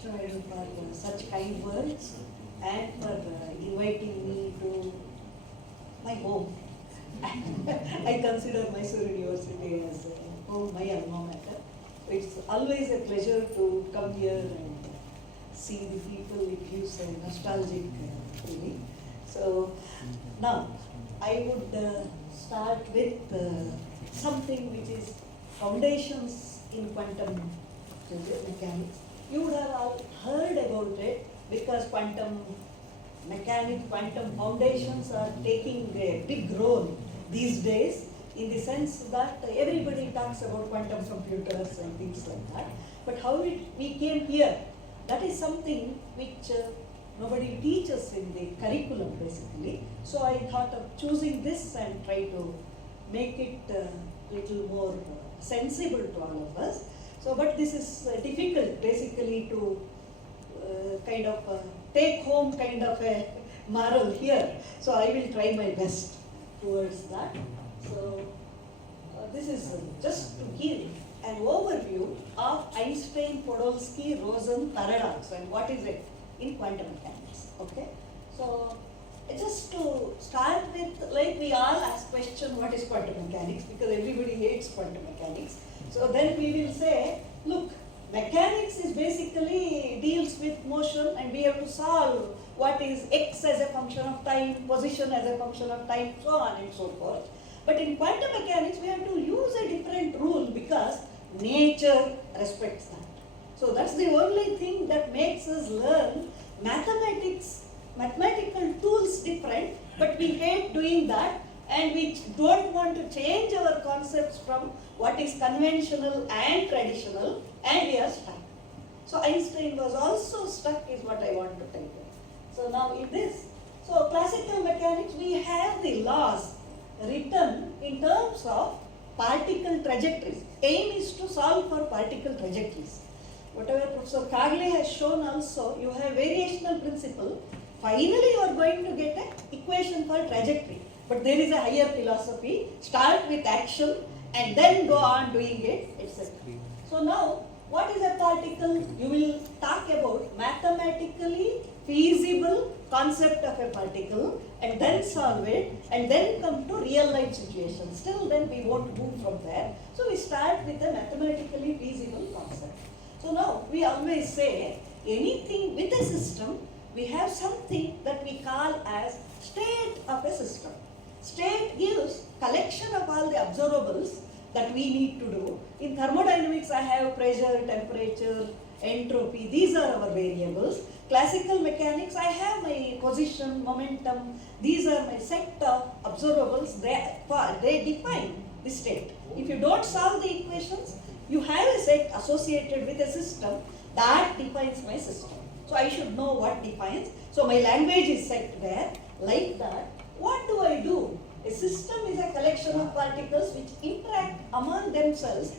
Vishnu for such kind words and for inviting me to my home. I consider Mysore University as home, my alma mater. It's always a pleasure to come here and see the people. It gives a nostalgic feeling. So now I would start with something which is foundations in quantum mechanics. You would have all heard about it because quantum mechanics, quantum foundations are taking a big role these days, in the sense that everybody talks about quantum computers and things like that. But how we came here, that is something which nobody teaches in the curriculum basically. So I thought of choosing this and try to make it a little more sensible to all of us. So, but this is difficult basically to kind of take home kind of a moral here. So I will try my best towards that. So this is just to give an overview of Einstein-Podolsky-Rosen paradox and what is it in quantum mechanics. Okay. So just to start with, like we all ask question, what is quantum mechanics? Because everybody hates quantum mechanics. So then we will say, look, mechanics is basically deals with motion and we have to solve what is x as a function of time, position as a function of time, so on and so forth. But in quantum mechanics, we have to use a different rule because nature respects that. So that's the only thing that makes us learn mathematics, mathematical tools different, but we hate doing that and we don't want to change our concepts from what is conventional and traditional, and we are stuck. So Einstein was also stuck is what I want to tell you. So now in this, so classical mechanics, we have the laws written in terms of particle trajectories. Aim is to solve for particle trajectories. Whatever Professor Kagle has shown also, you have variational principle. Finally, you are going to get an equation for trajectory. But there is a higher philosophy. Start with action and then go on doing it, etc. So now, what is a particle? You will talk about mathematically feasible concept of a particle and then solve it and then come to real life situations. Still then we won't move from there. So we start with a mathematically feasible concept. So now we always say anything with a system, we have something that we call as state of a system. State gives collection of all the observables that we need to do. In thermodynamics, I have pressure, temperature, entropy. These are our variables. Classical mechanics, I have my position, momentum. These are my set of observables. They define the state. If you don't solve the equations, you have a set associated with a system that defines my system. So I should know what defines. So my language is set there like that. What do I do? A system is a collection of particles which interact among themselves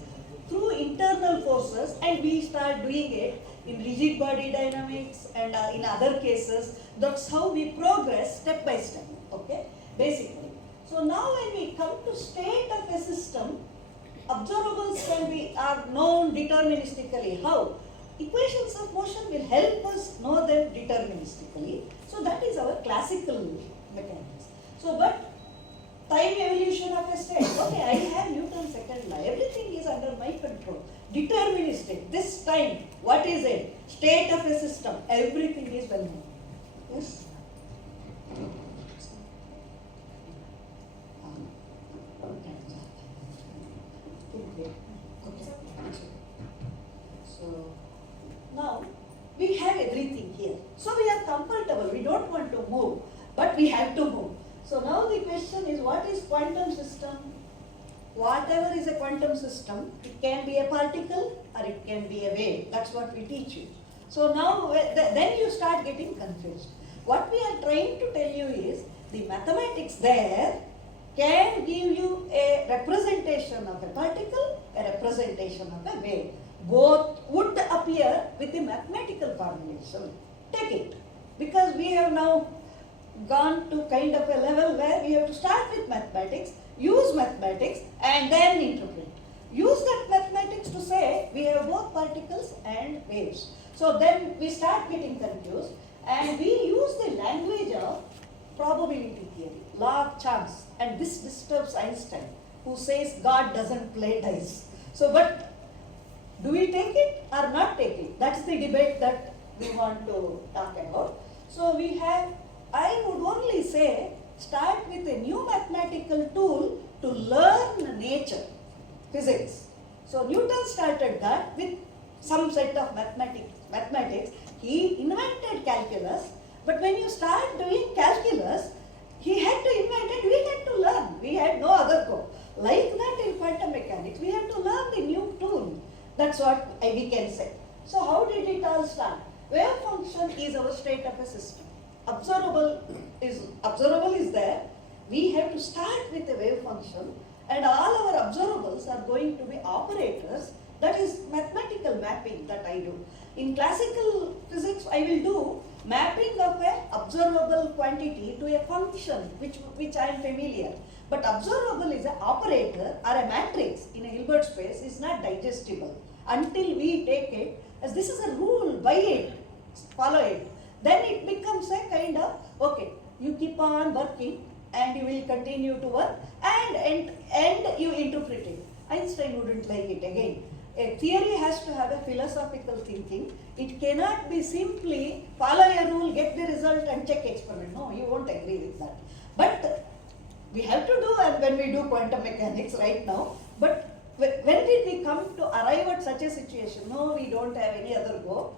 through internal forces, and we start doing it in rigid body dynamics and in other cases. That's how we progress step by step, okay, basically. So now when we come to state of a system, observables are known deterministically. How? Equations of motion will help us know them deterministically. So that is our classical mechanics. So but time evolution of a state. Okay, I have Newton's second law. Everything is under my control. Deterministic. This time, what is it? State of a system. Everything is well known. Yes? Okay. So, now, we have everything here. So we are comfortable. We don't want to move, but we have to move. So now the question is, what is quantum system? Whatever is a quantum system, it can be a particle or it can be a wave. That's what we teach you. So now, then you start getting confused. What we are trying to tell you is, the mathematics there can give you a representation of a particle, a representation of a wave. Both would appear with the mathematical formulation. Take it. Because we have now gone to kind of a level where we have to start with mathematics, use mathematics, and then interpret. Use that mathematics to say we have both particles and waves. So then we start getting confused, and we use the language of probability theory, law of chance, and this disturbs Einstein, who says God doesn't play dice. So, but do we take it or not take it? That's the debate that we want to talk about. So we have, I would only say, start with a new mathematical tool to learn nature, physics. So Newton started that with some set of mathematics. He invented calculus, but when you start doing calculus, he had to invent it, we had to learn. We had no other go. Like that in quantum mechanics, we have to learn the new tool. That's what we can say. So how did it all start? Wave function is our state of a system. Observable is there. We have to start with a wave function, and all our observables are going to be operators. That is mathematical mapping that I do. In classical physics, I will do mapping of an observable quantity to a function which I am familiar. But observable is an operator or a matrix in a Hilbert space is not digestible until we take it as this is a rule, by it, follow it. Then it becomes a kind of, okay, you keep on working and you will continue to work and you interpret it. Einstein wouldn't like it again. A theory has to have a philosophical thinking. It cannot be simply follow a rule, get the result and check experiment. No, you won't agree with that. But we have to do, and when we do quantum mechanics right now, but when did we come to arrive at such a situation? No, we don't have any other go.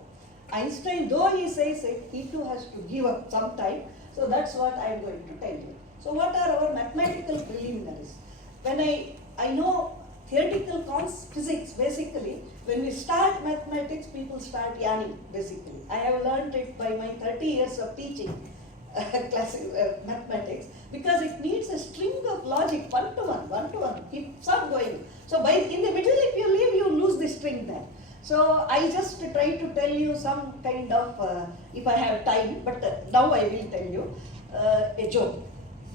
Einstein, though he says it, he too has to give up some time. So that's what I am going to tell you. So what are our mathematical preliminaries? When I know theoretical physics, basically, when we start mathematics, people start yarning, basically. I have learned it by my 30 years of teaching mathematics, because it needs a string of logic, one to one, keeps on going. So in the middle, if you leave, you lose the string then. So I just try to tell you some kind of, if I have time, but now I will tell you a joke.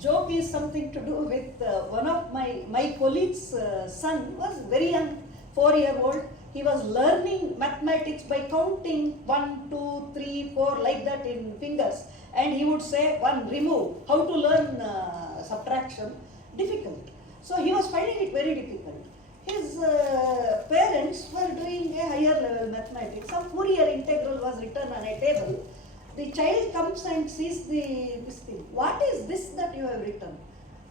Joke is something to do with one of my colleague's son was very young, 4-year-old. He was learning mathematics by counting 1, 2, 3, 4 like that in fingers. And he would say, one, remove, how to learn subtraction, difficult. So he was finding it very difficult. His parents were doing a higher level mathematics. Some Fourier integral was written on a table. The child comes and sees this thing. What is this that you have written?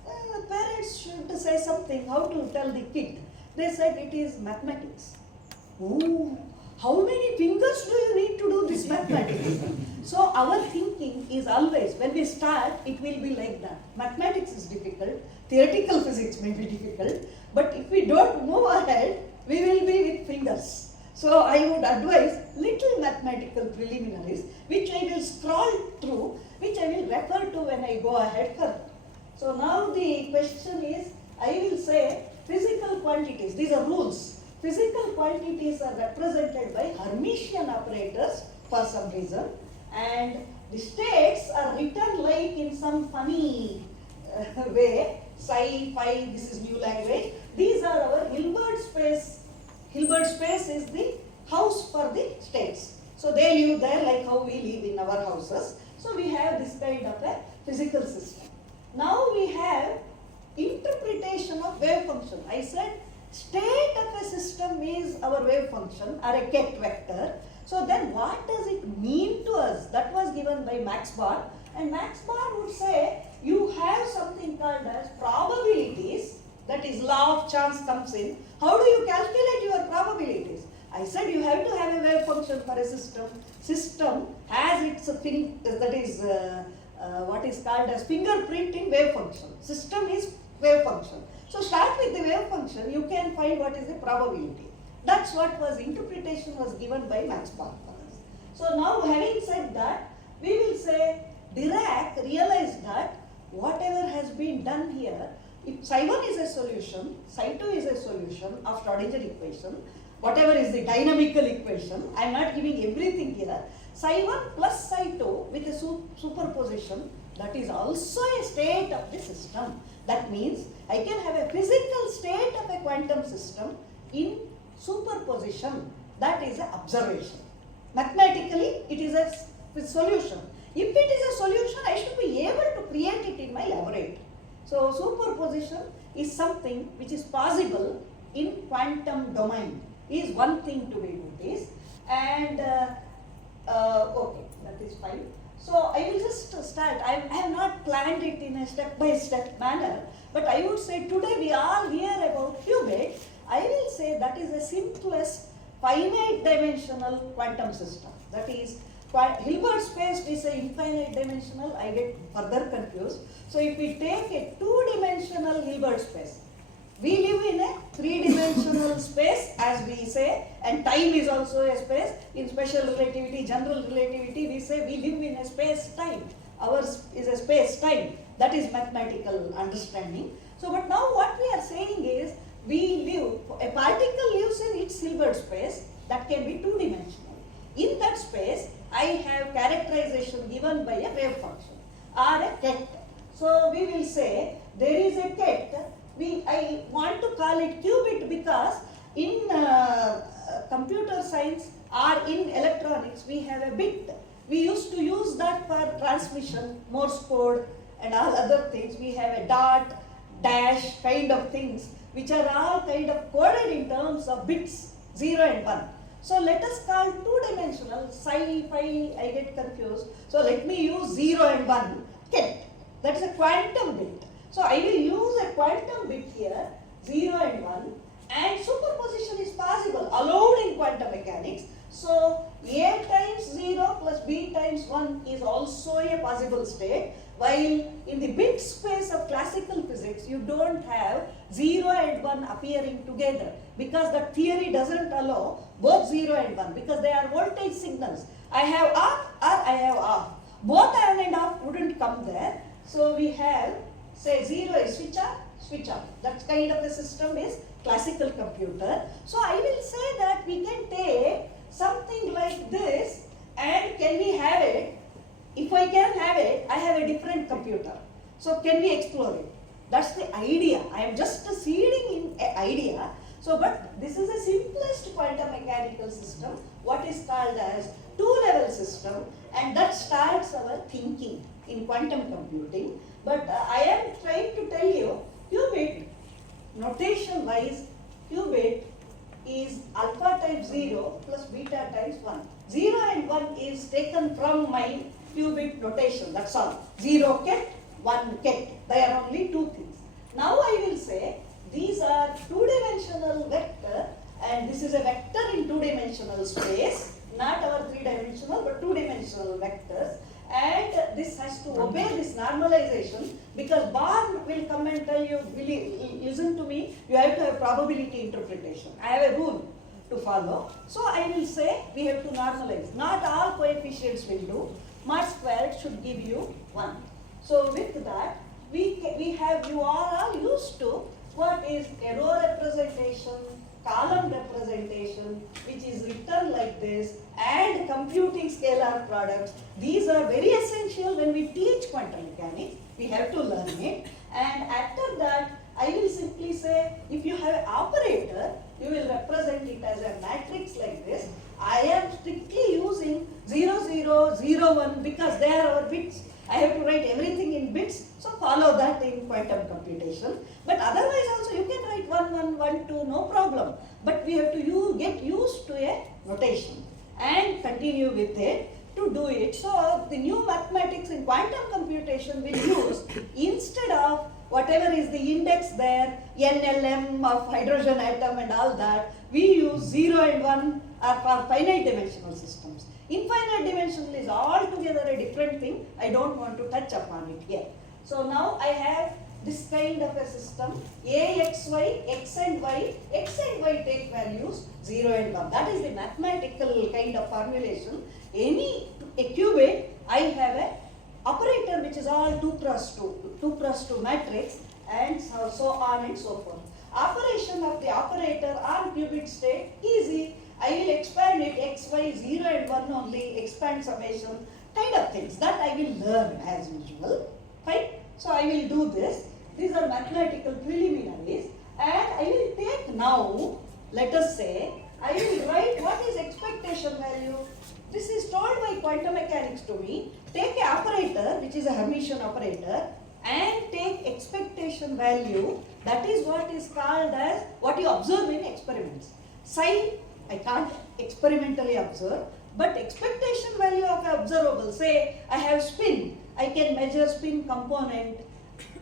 The parents should say something, how to tell the kid. They said it is mathematics. Oh, how many fingers do you need to do this mathematics? So our thinking is always, when we start, it will be like that. Mathematics is difficult, theoretical physics may be difficult, but if we don't move ahead, we will be with fingers. So I would advise little mathematical preliminaries, which I will scroll through, which I will refer to when I go ahead further. So now the question is, I will say physical quantities, these are rules. Physical quantities are represented by Hermitian operators for some reason, and the states are written like in some funny way, psi, phi, this is new language. These are our Hilbert space. Hilbert space is the house for the states. So they live there like how we live in our houses. So we have this kind of a physical system. Now we have interpretation of wave function. I said state of a system is our wave function or a ket vector. So then what does it mean to us? That was given by Max Born. And Max Born would say you have something called as probabilities, that is law of chance comes in. How do you calculate your probabilities? I said you have to have a wave function for a system. System has its thing, that is what is called as fingerprint in wave function. System is wave function. So start with the wave function, you can find what is the probability. That's what was interpretation was given by Max Born for us. So now having said that, we will say Dirac realized that whatever has been done here, if psi 1 is a solution, psi 2 is a solution of Schrodinger equation, whatever is the dynamical equation, I am not giving everything here, psi 1 plus psi 2 with a superposition, that is also a state of the system. That means I can have a physical state of a quantum system in superposition. That is an observation. Mathematically, it is a solution. If it is a solution, I should be able to create it in my laboratory. So superposition is something which is possible in quantum domain, is one thing to be noticed. And okay, that is fine. So I will just start. I have not planned it in a step-by-step manner, but I would say today we all hear about qubit. I will say that is the simplest finite dimensional quantum system. That is, Hilbert space is a infinite dimensional. I get further confused. So if we take a two-dimensional Hilbert space, we live in a three-dimensional space, as we say, and time is also a space. In special relativity, general relativity, we say we live in a space-time. Ours is a space-time. That is mathematical understanding. So, but now what we are saying is, we live, a particle lives in its Hilbert space that can be two-dimensional. In that space, I have characterization given by a wave function or a ket. So we will say there is a ket. I want to call it qubit because in computer science or in electronics we have a bit. We used to use that for transmission, Morse code and all other things. We have a dot, dash kind of things which are all kind of coded in terms of bits, 0 and 1. So let us call two-dimensional, psi, phi, I get confused. So let me use 0 and 1, ket. That is a quantum bit. So I will use a quantum bit here, 0 and 1, and superposition is possible, allowed in quantum mechanics. So A times 0 plus B times 1 is also a possible state, while in the bit space of classical physics, you don't have 0 and 1 appearing together, because the theory doesn't allow both 0 and 1, because they are voltage signals. I have off or I have off. Both on and off wouldn't come there. So we have, say 0 is switch on, switch off. That kind of a system is classical computer. So I will say that we can take something like this, and can we have it? If I can have it, I have a different computer. So can we explore it? That's the idea. I am just seeding in an idea. So, but this is the simplest quantum mechanical system, what is called as two-level system, and that starts our thinking in quantum computing. But I am trying to tell you, qubit, notation-wise, qubit is alpha times 0 plus beta times 1. 0 and 1 is taken from my qubit notation, that's all. 0 ket, 1 ket. They are only two things. Now I will say these are two-dimensional vector, and this is a vector in two-dimensional space, not our three-dimensional but two-dimensional vectors. And this has to obey this normalization, because Born will come and tell you, listen to me, you have to have probability interpretation. I have a rule to follow. So I will say we have to normalize. Not all coefficients will do. Mod squared should give you 1. So with that, we have, you are all used to what is a row representation, column representation, which is written like this, and computing scalar products. These are very essential when we teach quantum mechanics. We have to learn it. And after that, I will simply say, if you have an operator, you will represent it as a matrix like this. I am strictly using 0, 0, 0, 1 because they are our bits. I have to write everything in bits, so follow that in quantum computation. But otherwise also you can write 1, 1, 1, 2, no problem. But we have to get used to a notation and continue with it to do it. So the new mathematics in quantum computation will use, instead of whatever is the index there, NLM of hydrogen atom and all that, we use 0 and 1 for finite dimensional systems. Infinite dimensional is altogether a different thing. I don't want to touch upon it here. So now I have this kind of a system, AXY, X and Y take values 0 and 1. That is the mathematical kind of formulation. A qubit, I have a operator which is all 2 cross 2 matrix, and so on and so forth. Operation of the operator on qubit state, easy. I will expand it, x, y, 0 and 1 only, expand summation, kind of things. That I will learn as usual. Fine? So I will do this. These are mathematical preliminaries. And I will take now, let us say, I will write what is expectation value. This is told by quantum mechanics to me. Take an operator, which is a Hermitian operator, and take expectation value. That is what is called as what you observe in experiments. Psi, I can't experimentally observe, but expectation value of an observable. Say I have spin, I can measure spin component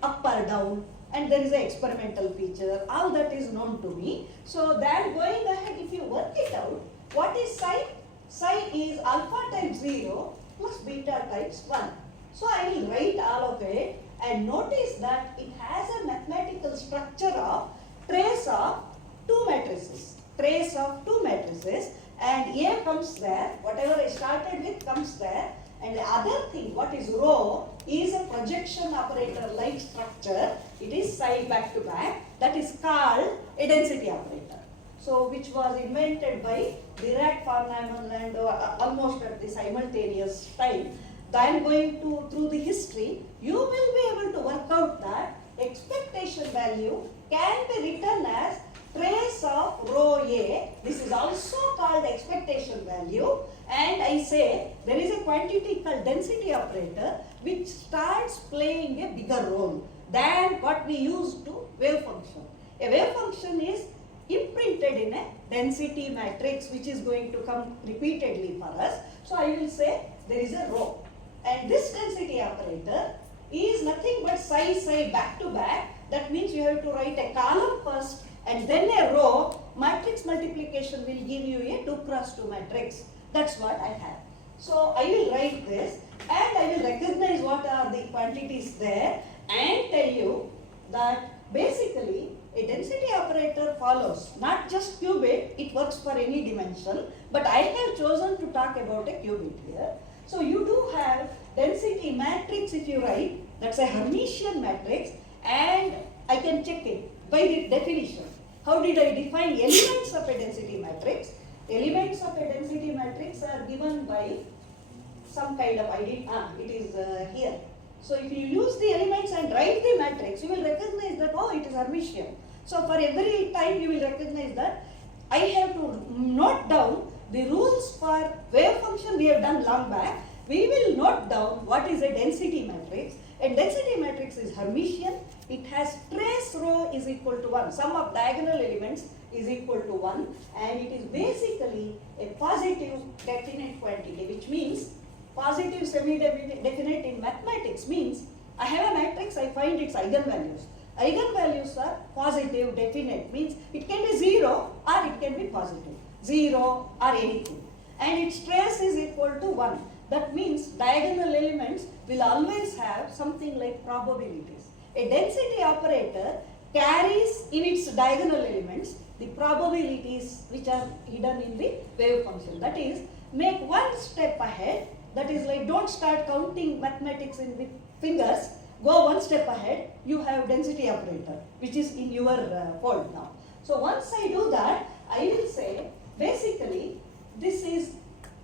up or down, and there is an experimental feature. All that is known to me. So that going ahead, if you work it out, what is psi? Psi is alpha times 0 plus beta times 1. So I will write all of it, and notice that it has a mathematical structure of trace of two matrices. Trace of two matrices, and A comes there, whatever I started with comes there, and the other thing, what is rho, is a projection operator like structure. It is psi back to back. That is called a density operator. So which was invented by Dirac, Farnham, and almost at the simultaneous time. Then going through the history, you will be able to work out that expectation value can be written as trace of rho A. This is also called expectation value, and I say there is a quantity called density operator which starts playing a bigger role than what we use to wave function. A wave function is imprinted in a density matrix which is going to come repeatedly for us. So I will say there is a rho, and this density operator is nothing but psi back to back. That means you have to write a column first and then a row. Matrix multiplication will give you a 2 cross 2 matrix. That's what I have. So I will write this, and I will recognize what are the quantities there and tell you that basically a density operator follows not just qubit, it works for any dimension, but I have chosen to talk about a qubit here. So you do have density matrix. If you write, that's a Hermitian matrix, and I can check it by the definition. How did I define elements of a density matrix? Elements of a density matrix are given by some kind of ID. It is here. So if you use the elements and write the matrix, you will recognize that, oh, it is Hermitian. So for every time you will recognize that I have to note down the rules for wave function we have done long back. We will note down what is a density matrix. And density matrix is Hermitian. It has trace rho is equal to 1. Sum of diagonal elements is equal to 1. And it is basically a positive definite quantity, which means positive semi-definite in mathematics means I have a matrix, I find its eigenvalues. Eigenvalues are positive definite, means it can be 0 or it can be positive. 0 or anything. And its trace is equal to 1. That means diagonal elements will always have something like probabilities. A density operator carries in its diagonal elements the probabilities which are hidden in the wave function. That is, make one step ahead. That is like, don't start counting mathematics in with fingers. Go one step ahead. You have density operator, which is in your fold now. So once I do that, I will say basically this is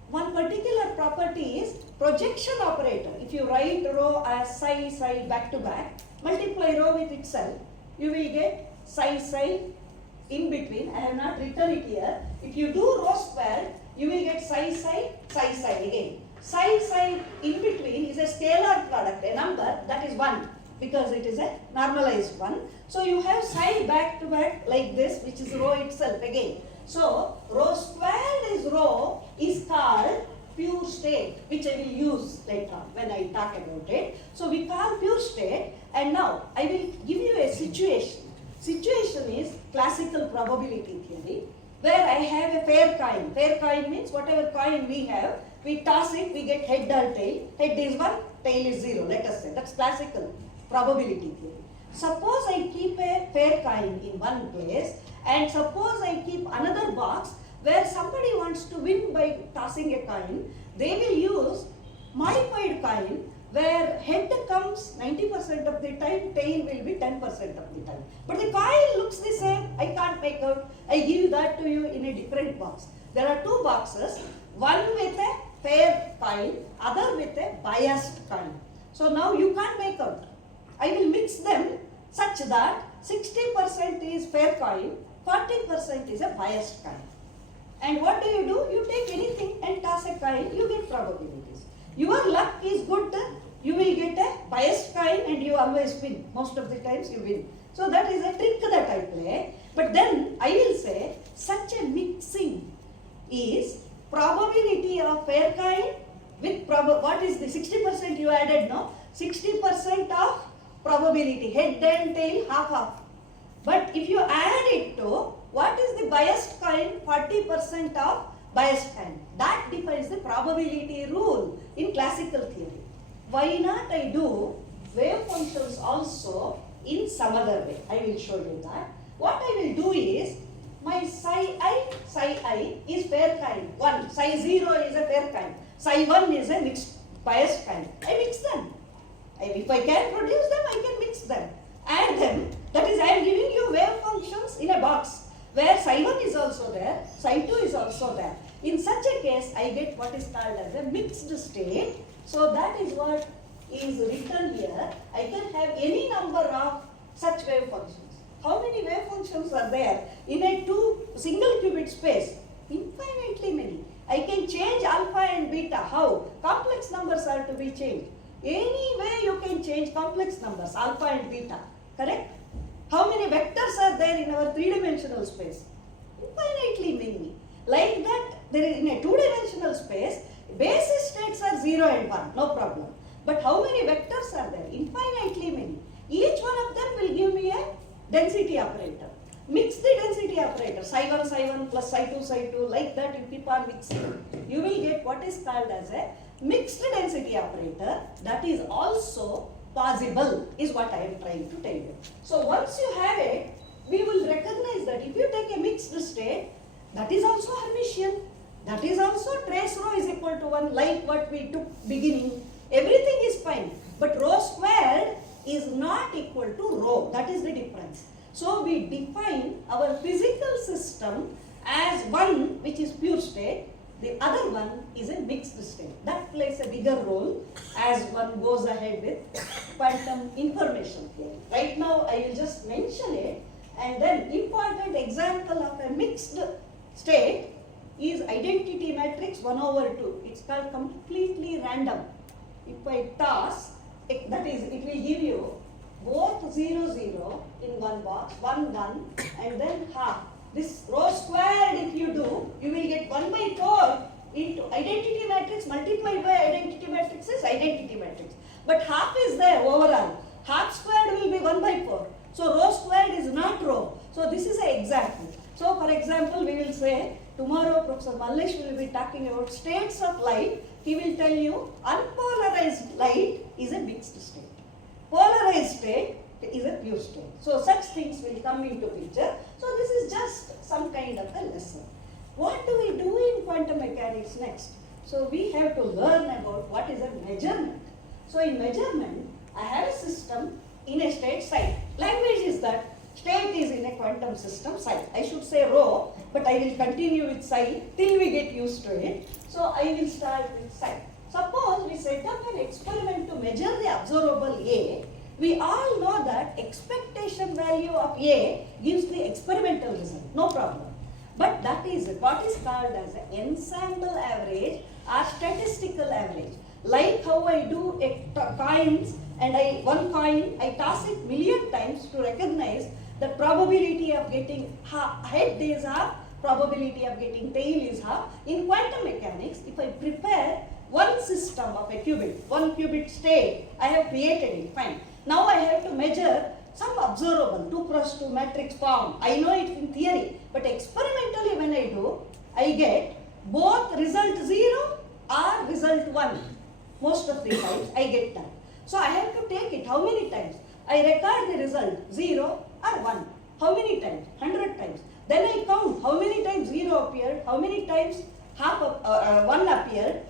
one particular property is projection operator. If you write rho as psi back to back, multiply rho with itself, you will get psi in between. I have not written it here. If you do rho squared, you will get psi again. Psi in between is a scalar product, a number that is 1 because it is a normalized one. So you have psi back to back like this, which is rho itself again. So rho squared is rho is called pure state, which I will use later on when I talk about it. So we call pure state, and now I will give you a situation. Situation is classical probability theory, where I have a fair coin. Fair coin means whatever coin we have, we toss it, we get head or tail. Head is 1, tail is 0, let us say. That's classical probability theory. Suppose I keep a fair coin in one place, and suppose I keep another box where somebody wants to win by tossing a coin. They will use modified coin where head comes 90% of the time, tail will be 10% of the time. But the coin looks the same, I can't make out. I give that to you in a different box. There are two boxes, one with a fair coin, other with a biased coin. So now you can't make out. I will mix them such that 60% is fair coin, 40% is a biased coin. And what do? You take anything and toss a coin, you get probabilities. Your luck is good, you will get a biased coin and you always win. Most of the times you win. So that is a trick that I play. But then I will say such a mixing is probability of fair coin with what is the 60% you added, no? 60% of probability, head and tail, half. But if you add it to what is the biased coin, 40% of biased coin. That defines the probability rule in classical theory. Why not I do wave functions also in some other way? I will show you that. What I will do is, my psi I is fair kind. 1, psi 0 is a fair kind. Psi 1 is a mixed biased kind. I mix them. If I can produce them, I can mix them. Add them. That is, I am giving you wave functions in a box where psi 1 is also there, psi 2 is also there. In such a case, I get what is called as a mixed state. So that is what is written here. I can have any number of such wave functions. How many wave functions are there in a single qubit space? Infinitely many. I can change alpha and beta. How? Complex numbers are to be changed. Any way you can change complex numbers, alpha and beta. Correct? How many vectors are there in our three-dimensional space? Infinitely many. Like that, there is in a two-dimensional space, basis states are 0 and 1, no problem. But how many vectors are there? Infinitely many. Each one of them will give me a density operator. Mix the density operator, psi 1 plus psi 2, like that you keep on mixing. You will get what is called as a mixed density operator. That is also possible, is what I am trying to tell you. So once you have it, we will recognize that if you take a mixed state, that is also Hermitian. That is also trace rho is equal to 1, like what we took beginning. Everything is fine, but rho squared is not equal to rho. That is the difference. So we define our physical system as one which is pure state, the other one is a mixed state. That plays a bigger role as one goes ahead with quantum information theory. Right now I will just mention it, and then important example of a mixed state is identity matrix 1/2. It's called completely random. If I toss, that is, it will give you both 0, 0 in one box, 1, 1, and then half. This rho squared, if you do, you will get 1/4 into identity matrix multiplied by identity matrix is identity matrix. But half is there overall. Half squared will be 1/4. So rho squared is not rho. So this is an example. So for example, we will say, tomorrow Professor Mallesh will be talking about states of light. He will tell you unpolarized light is a mixed state. Polarized state is a pure state. So such things will come into picture. So this is just some kind of a lesson. What do we do in quantum mechanics next? So we have to learn about what is a measurement. So in measurement, I have a system in a state psi. Language is that state is in a quantum system psi. I should say rho, but I will continue with psi till we get used to it. So I will start with psi. Suppose we set up an experiment to measure the observable A. We all know that expectation value of A gives the experimental result, no problem. But that is what is called as an ensemble average or statistical average. Like how I do coins, and one coin, I toss it million times to recognize the probability of getting head is half, probability of getting tail is half. In quantum mechanics, if I prepare one system of a qubit, one qubit state, I have created it, fine. Now I have to measure some observable 2x2 matrix form. I know it in theory, but experimentally when I do, I get both result 0 or result 1. Most of the times I get that. So I have to take it how many times? I record the result 0 or 1. How many times? 100 times. Then I count how many times 0 appeared, how many times 1 appeared.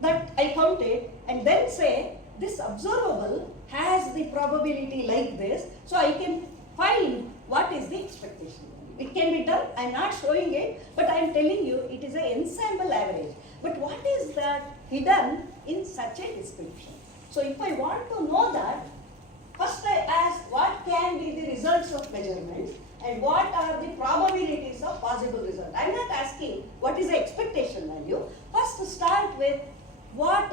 That I counted, and then say this observable has the probability like this, so I can find what is the expectation. It can be done. I am not showing it, but I am telling you it is an ensemble average. But what is that hidden in such a description? So if I want to know that, first I ask what can be the results of measurements, and what are the probabilities of possible result. I am not asking what is the expectation value. First start with what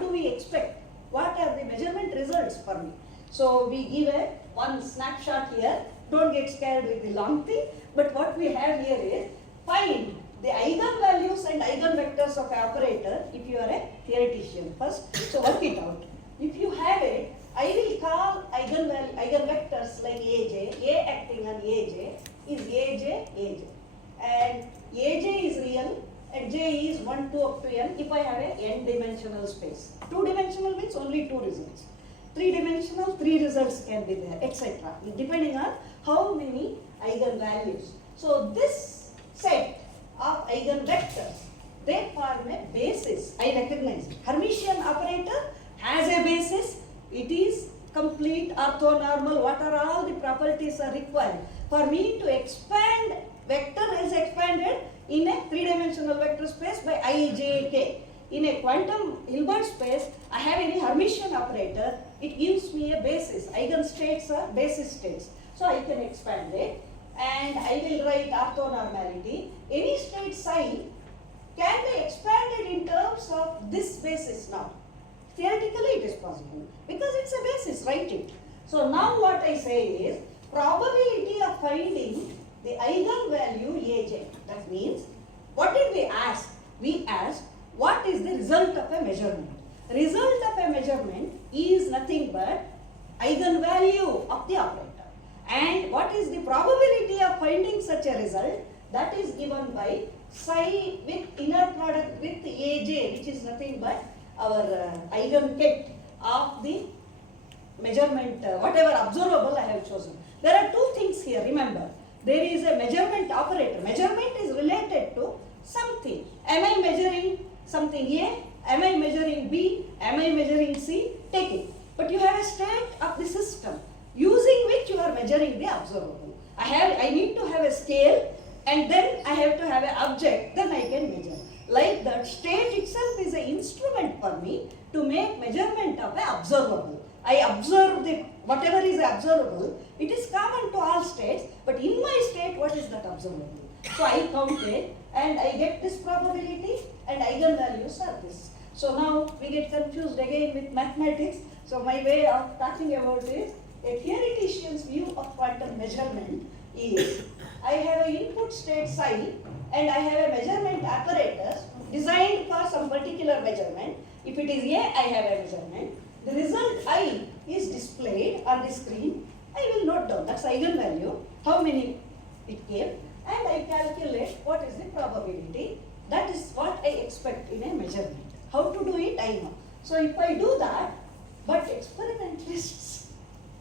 do we expect? What are the measurement results for me? So we give one snapshot here. Don't get scared with the long thing. But what we have here is find the eigenvalues and eigenvectors of an operator if you are a theoretician first. So work it out. If you have it, I will call eigenvectors like Aj. A acting on Aj is Aj. And Aj is real and J is 1, 2 up to n if I have a n-dimensional space. 2-dimensional means only 2 results. 3-dimensional, 3 results can be there, etc. Depending on how many eigenvalues. So this set of eigenvectors, they form a basis. I recognize it. Hermitian operator has a basis. It is complete, orthonormal. What are all the properties are required for me to expand vector is expanded in a 3-dimensional vector space by I, J, K. In a quantum Hilbert space, I have any Hermitian operator. It gives me a basis. Eigenstates are basis states. So I can expand it and I will write orthonormality. Any state psi can be expanded in terms of this basis now. Theoretically it is possible because it's a basis, write it. So now what I say is probability of finding the eigenvalue Aj. That means what did we ask? We asked what is the result of a measurement. Result of a measurement is nothing but eigenvalue of the operator. And what is the probability of finding such a result? That is given by psi with inner product with Aj, which is nothing but our eigenkette of the measurement, whatever observable I have chosen. There are two things here, remember. There is a measurement operator. Measurement is related to something. Am I measuring something A? Am I measuring B? Am I measuring C? Take it. But you have a state of the system using which you are measuring the observable. I need to have a scale and then I have to have an object, then I can measure. Like that, state itself is an instrument for me to make measurement of an observable. I observe the whatever is observable, it is common to all states, but in my state, what is that observable? So I count it and I get this probability and eigenvalues are this. So now we get confused again with mathematics. So my way of talking about it, a theoretician's view of quantum measurement is I have an input state psi and I have a measurement apparatus designed for some particular measurement. If it is A, I have a measurement. The result I is displayed on the screen. I will note down that's eigenvalue, how many it gave, and I calculate what is the probability. That is what I expect in a measurement. How to do it, I know. So if I do that, but experimentalists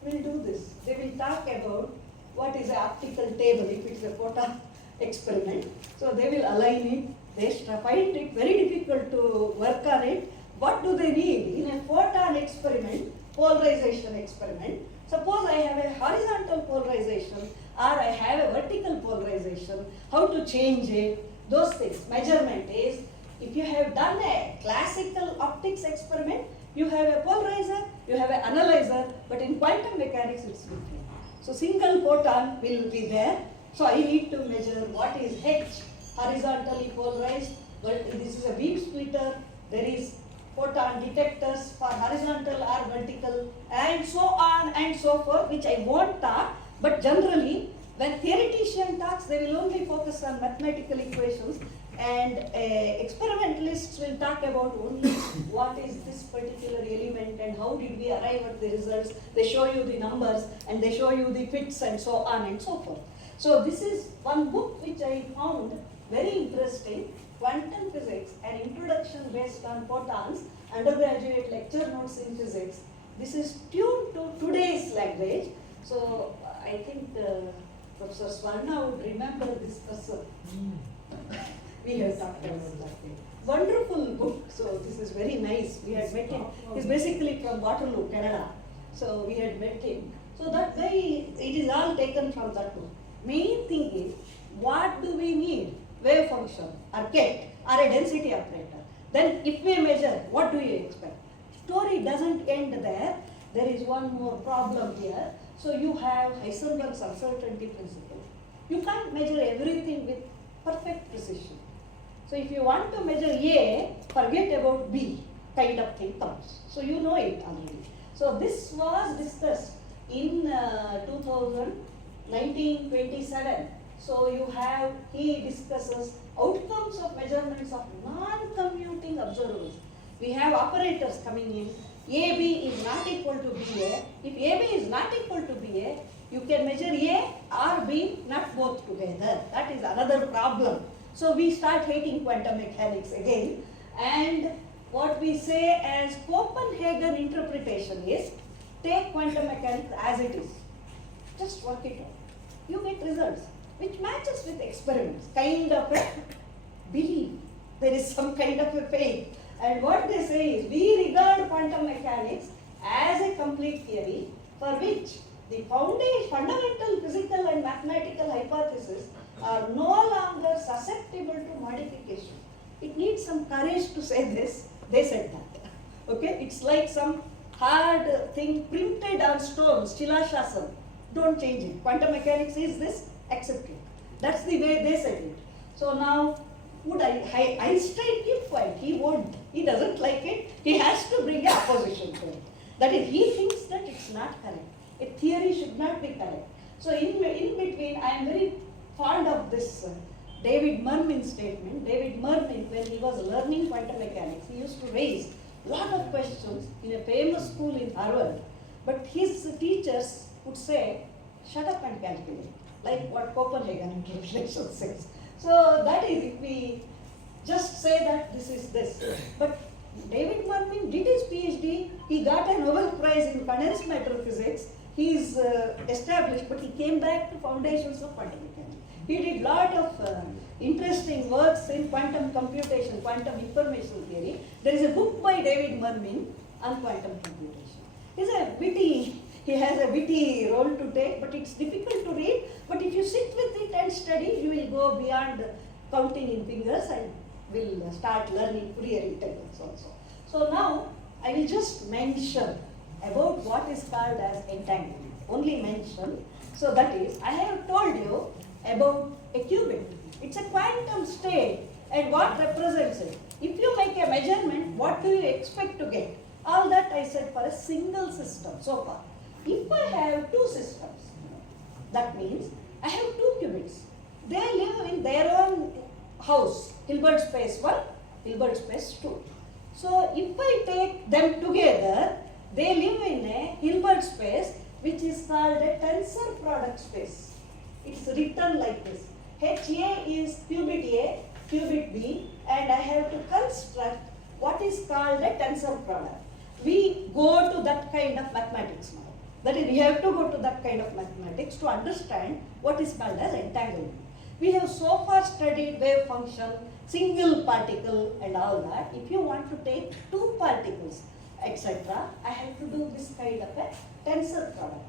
will do this. They will talk about what is an optical table if it's a photon experiment. So they will align it. They find it very difficult to work on it. What do they need? In a photon experiment, polarization experiment, suppose I have a horizontal polarization or I have a vertical polarization, how to change it, those things. Measurement is, if you have done a classical optics experiment, you have a polarizer, you have an analyzer, but in quantum mechanics it's different. So single photon will be there. So I need to measure what is H, horizontally polarized, but this is a beam splitter, there is photon detectors for horizontal or vertical, and so on and so forth, which I won't talk, but generally when theoretician talks, they will only focus on mathematical equations, and experimentalists will talk about only what is this particular element and how did we arrive at the results. They show you the numbers and they show you the fits and so on and so forth. So this is one book which I found very interesting, Quantum Physics, an introduction based on photons, undergraduate lecture notes in physics. This is tuned to today's language. So I think Professor Swarna would remember this person. We have talked about that thing. Wonderful book. So this is very nice. We had met him. He's basically from Waterloo, Canada. So we had met him. So that way, it is all taken from that book. Main thing is, what do we need? Wave function, or ket, or a density operator. Then if we measure, what do you expect? Story doesn't end there. There is one more problem here. So you have Heisenberg's uncertainty principle. You can't measure everything with perfect precision. So if you want to measure A, forget about B kind of thing comes. So you know it already. So this was discussed in 1927. So you have, he discusses outcomes of measurements of non-commuting observables. We have operators coming in. AB is not equal to BA. If AB is not equal to BA, you can measure A or B, not both together. That is another problem. So we start hating quantum mechanics again. And what we say as Copenhagen interpretation is, take quantum mechanics as it is. Just work it out. You get results which matches with experiments, kind of a belief. There is some kind of a faith. And what they say is, we regard quantum mechanics as a complete theory for which the fundamental physical and mathematical hypotheses are no longer susceptible to modification. It needs some courage to say this. They said that. Okay, it's like some hard thing printed on stones, Shilashasana. Don't change it. Quantum mechanics is this, accept it. That's the way they said it. So now, would Einstein keep quiet? He won't. He doesn't like it. He has to bring an opposition to it. That is, he thinks that it's not correct. A theory should not be correct. So in between, I am very fond of this David Mermin statement. David Mermin, when he was learning quantum mechanics, he used to raise a lot of questions in a famous school in Harvard. But his teachers would say, shut up and calculate, like what Copenhagen interpretation says. So that is, if we just say that this is this. But David Mermin did his PhD, he got a Nobel Prize in condensed matter physics. He is established, but he came back to foundations of quantum mechanics. He did lot of interesting works in quantum computation, quantum information theory. There is a book by David Mermin on quantum computation. He has a witty role to take, but it's difficult to read. But if you sit with it and study, you will go beyond counting in fingers and will start learning Fourier integrals also. So now, I will just mention about what is called as entanglement. Only mention. So that is, I have told you about a qubit. It's a quantum state, and what represents it? If you make a measurement, what do you expect to get? All that I said for a single system so far. If I have two systems, that means I have two qubits. They live in their own house, Hilbert space 1, Hilbert space 2. So if I take them together, they live in a Hilbert space which is called a tensor product space. It's written like this. HA is qubit A, qubit B, and I have to construct what is called a tensor product. We go to that kind of mathematics now. That is, we have to go to that kind of mathematics to understand what is called as entanglement. We have so far studied wave function, single particle and all that. If you want to take two particles, etc., I have to do this kind of a tensor product.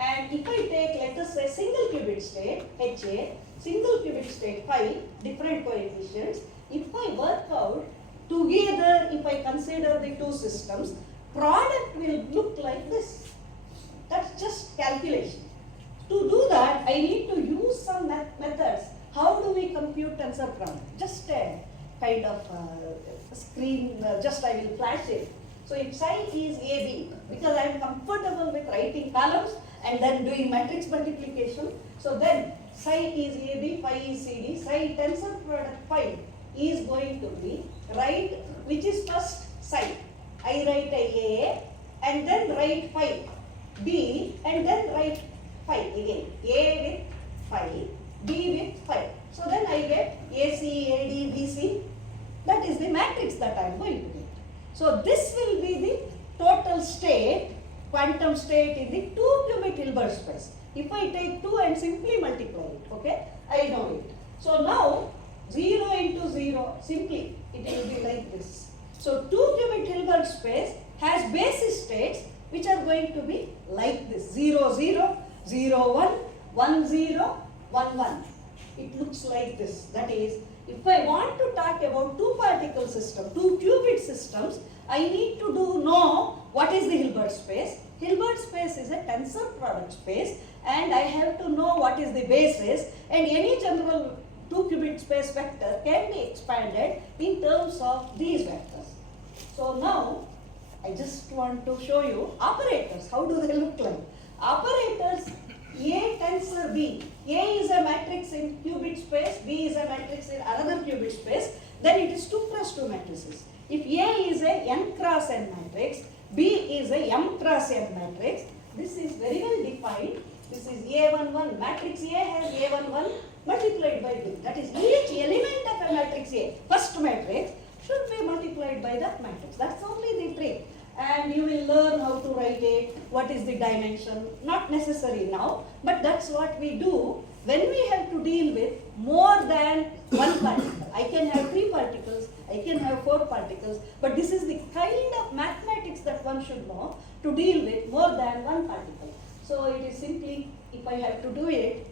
And if I take, let us say, single qubit state, HA, single qubit state, phi, different coefficients, if I work out together, if I consider the two systems, product will look like this. That's just calculation. To do that, I need to use some methods. How do we compute tensor product? Just a kind of screen, just I will flash it. So if psi is AB, because I am comfortable with writing columns and then doing matrix multiplication, so then psi is AB, phi is CD, psi tensor product phi is going to be, right, which is first psi. I write A and then write phi, B and then write phi again, A with phi, B with phi. So then I get AC, AD, BC. That is the matrix that I am going to get. So this will be the total state, quantum state in the 2-qubit Hilbert space. If I take 2 and simply multiply it, okay, I know it. So now 0 into 0, simply it will be like this. So 2-qubit Hilbert space has basis states which are going to be like this, 0, 0, 0, 1, 1, 0, 1, 1. It looks like this. That is, if I want to talk about two particle system, two qubit systems, I need to know what is the Hilbert space? Hilbert space is a tensor product space, and I have to know what is the basis, and any general 2-qubit space vector can be expanded in terms of these vectors. So now I just want to show you operators. How do they look like? Operators, A tensor B. A is a matrix in qubit space, B is a matrix in another qubit space, then it is 2 cross 2 matrices. If A is a n cross n matrix, B is a m cross n matrix, this is very well defined. This is A11, matrix A has A11 multiplied by 2. That is, each element of a matrix A, first matrix, should be multiplied by that matrix. That's only the trick. And you will learn how to write it, what is the dimension, not necessary now, but that's what we do when we have to deal with more than one particle. I can have 3 particles, I can have 4 particles, but this is the kind of mathematics that one should know to deal with more than one particle. So it is simply, if I have to do it,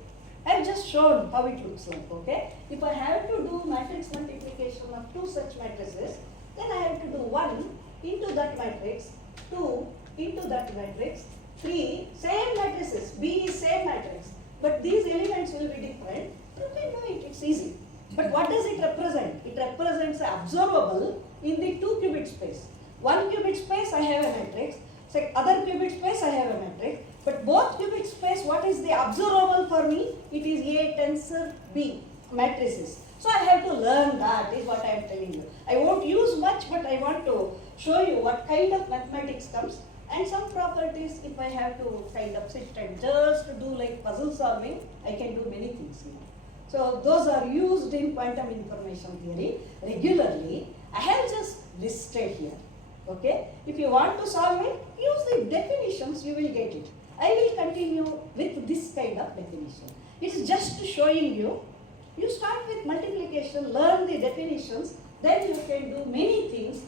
I have just shown how it looks like, okay? If I have to do matrix multiplication of 2 such matrices, then I have to do 1 into that matrix, 2 into that matrix, 3, same matrices, B is same matrix, but these elements will be different. You can do it, it's easy. But what does it represent? It represents an observable in the 2-qubit space. 1 qubit space I have a matrix, other qubit space I have a matrix, but both qubit space, what is the observable for me? It is A tensor B matrices. So I have to learn that, is what I am telling you. I won't use much, but I want to show you what kind of mathematics comes, and some properties. If I have to kind of sit and just do like puzzle solving, I can do many things. So those are used in quantum information theory regularly. I have just listed here. Okay? If you want to solve it, use the definitions, you will get it. I will continue with this kind of definition. It is just showing you. You start with multiplication, learn the definitions, then you can do many things.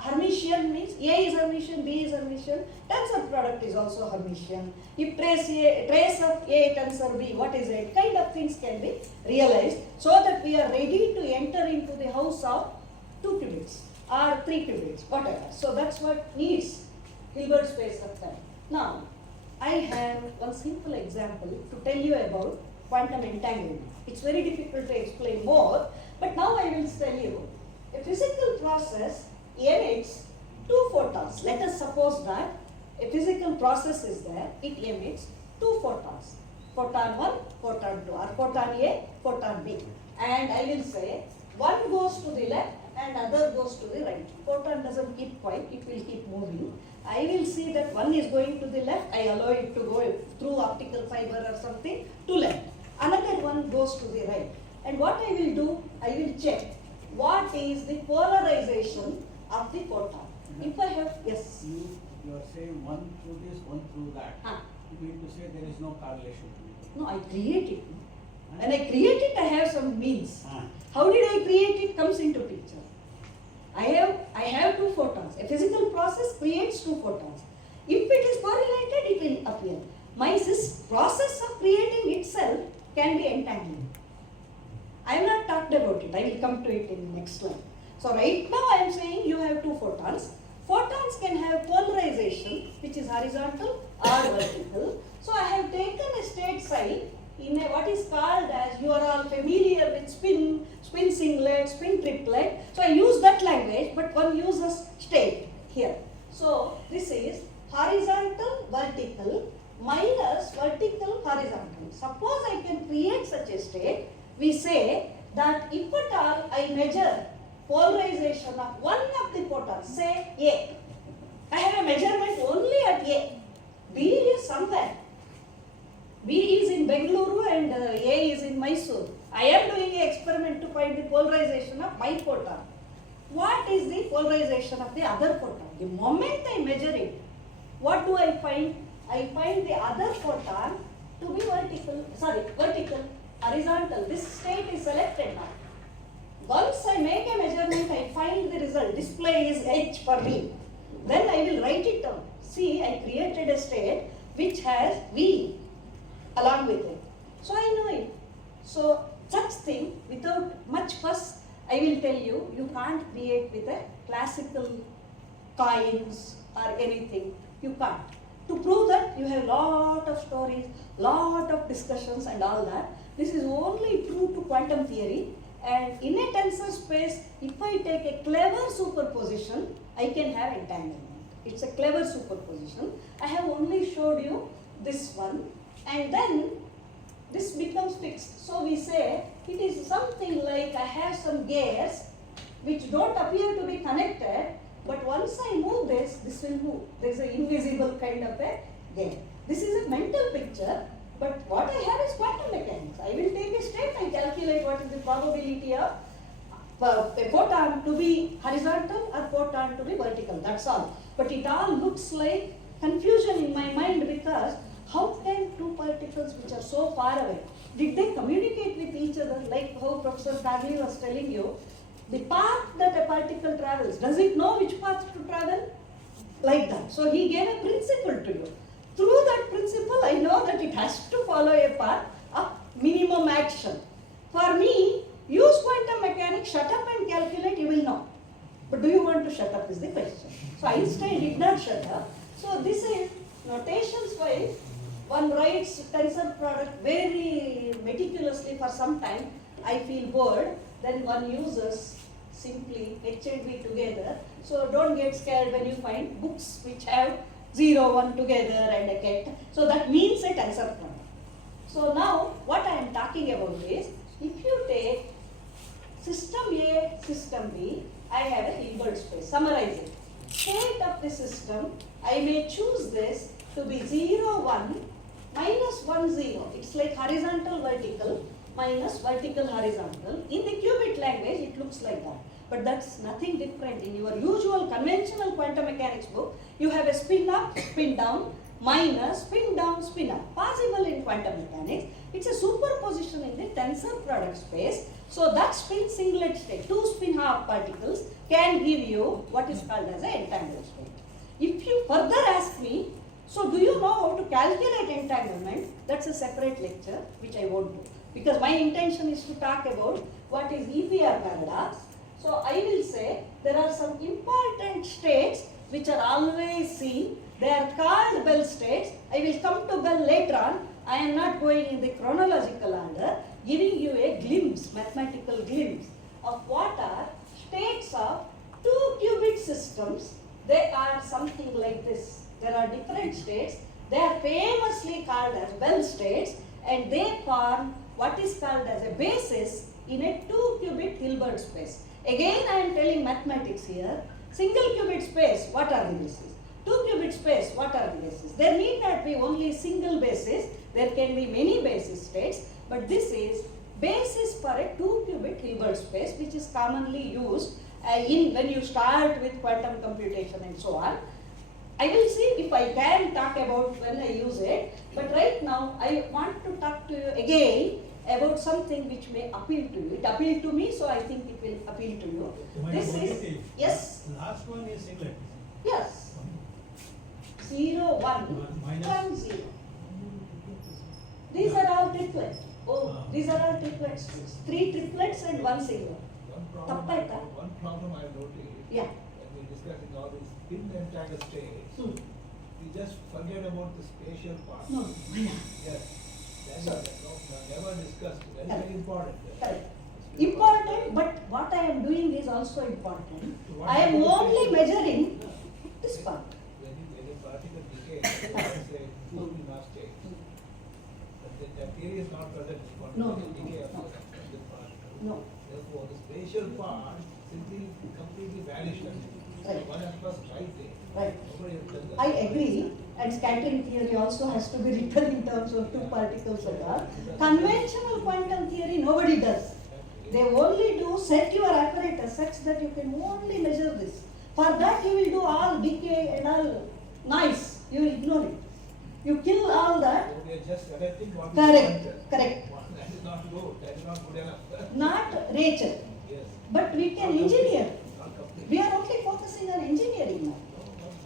Hermitian means A is Hermitian, B is Hermitian, tensor product is also Hermitian. If trace of A tensor B, what is it? Kind of things can be realized so that we are ready to enter into the house of 2 qubits or 3 qubits, whatever. So that's what needs Hilbert space of time. Now, I have one simple example to tell you about quantum entanglement. It's very difficult to explain more, but now I will tell you a physical process emits 2 photons. Let us suppose that a physical process is there, it emits 2 photons. Photon 1, photon 2, or photon A, photon B. And I will say one goes to the left and other goes to the right. Photon doesn't keep quiet, it will keep moving. I will see that one is going to the left, I allow it to go through optical fiber or something to left. Another one goes to the right. And what I will do, I will check what is the polarization of the photon. If I have, yes? You are saying one through this, one through that. You mean to say there is no correlation? No, I create it. When I create it, I have some means. How did I create it comes into picture. I have 2 photons. A physical process creates 2 photons. If it is correlated, it will appear. My process of creating itself can be entanglement. I have not talked about it. I will come to it in the next slide. So right now I am saying you have 2 photons. Photons can have polarization, which is horizontal or vertical. So I have taken a state psi in a what is called as, you are all familiar with spin singlet, spin triplet. So I use that language, but one uses state here. So this is horizontal, vertical, minus vertical, horizontal. Suppose I can create such a state, we say that if at all I measure polarization of one of the photons, say A. I have a measurement only at A. B is somewhere. B is in Bangalore and A is in Mysore. I am doing an experiment to find the polarization of my photon. What is the polarization of the other photon? The moment I measure it, what do I find? I find the other photon to be vertical, horizontal. This state is selected now. Once I make a measurement, I find the result. Display is H for me. Then I will write it down. See, I created a state which has V along with it. So I know it. So such thing, without much fuss, I will tell you, you can't create with a classical coins or anything. You can't. To prove that, you have lot of stories, lot of discussions and all that. This is only true to quantum theory. And in a tensor space, if I take a clever superposition, I can have entanglement. It's a clever superposition. I have only showed you this one, and then this becomes fixed. So we say it is something like I have some gears which don't appear to be connected, but once I move this will move. There is an invisible kind of a gear. This is a mental picture, but what I have is quantum mechanics. I will take a state and calculate what is the probability of a photon to be horizontal or photon to be vertical. That's all. But it all looks like confusion in my mind, because how can two particles which are so far away, did they communicate with each other, like how Professor Fagley was telling you? The path that a particle travels, does it know which path to travel? Like that. So he gave a principle to you. Through that principle, I know that it has to follow a path of minimum action. For me, use quantum mechanics, shut up and calculate, you will know. But do you want to shut up is the question. So Einstein did not shut up. So this is notations wise, one writes tensor product very meticulously for some time. I feel bored. Then one uses simply H and V together. So don't get scared when you find books which have 0, 1 together and a cat. So that means a tensor product. So now what I am talking about is, if you take system A, system B, I have a Hilbert space. Summarize it. State of the system, I may choose this to be 0, 1, minus 1, 0. It's like horizontal, vertical, minus vertical, horizontal. In the qubit language, it looks like that. But that's nothing different. In your usual conventional quantum mechanics book, you have a spin up, spin down, minus, spin down, spin up. Possible in quantum mechanics. It's a superposition in the tensor product space. So that spin singlet state, two spin half particles, can give you what is called as an entangled state. If you further ask me, so do you know how to calculate entanglement? That's a separate lecture which I won't do, because my intention is to talk about what is EPR paradox. So I will say there are some important states which are always seen. They are called Bell states. I will come to Bell later on. I am not going in the chronological order, giving you a glimpse, mathematical glimpse of what are states of two qubit systems. They are something like this. There are different states. They are famously called as Bell states, and they form what is called as a basis in a two qubit Hilbert space. Again, I am telling mathematics here. Single qubit space, what are the bases? Two qubit space, what are the bases? There need not be only single basis. There can be many basis states, but this is basis for a two qubit Hilbert space, which is commonly used when you start with quantum computation and so on. I will see if I can talk about when I use it, but right now I want to talk to you again about something which may appeal to you. It appealed to me, so I think it will appeal to you. This is, yes? The last one is singlet. Yes. 0, 1, Minus. 1, 0. These are all triplets. Oh, these are all triplets. 3 triplets and 1 single. One problem I noticed, Yeah. when we discussing all these spin entangled states, we just forget about the spatial part. No, Yes. That is never discussed. That is Correct. very important. correct. Important, but what I am doing is also important. What I am is the only spatial- measuring this part. When a particle decays, let's say 2 mass state, but that theory is not present in quantum No, decay of no. the particle. No. Therefore, the spatial part simply completely vanished. Right. One has first right there. Right. Nobody has done that. I agree, and scattering theory also has to be written in terms of two particles and all. Conventional quantum theory, nobody does. They only do set your apparatus such that you can only measure this. For that you will do all decay and all noise. You will ignore it. You kill all that. So we are just selecting what is Correct, wanted. correct. That is not good. That is not good enough. Not nature. Yes. But we can engineer. Not complete. We are only focusing on engineering now.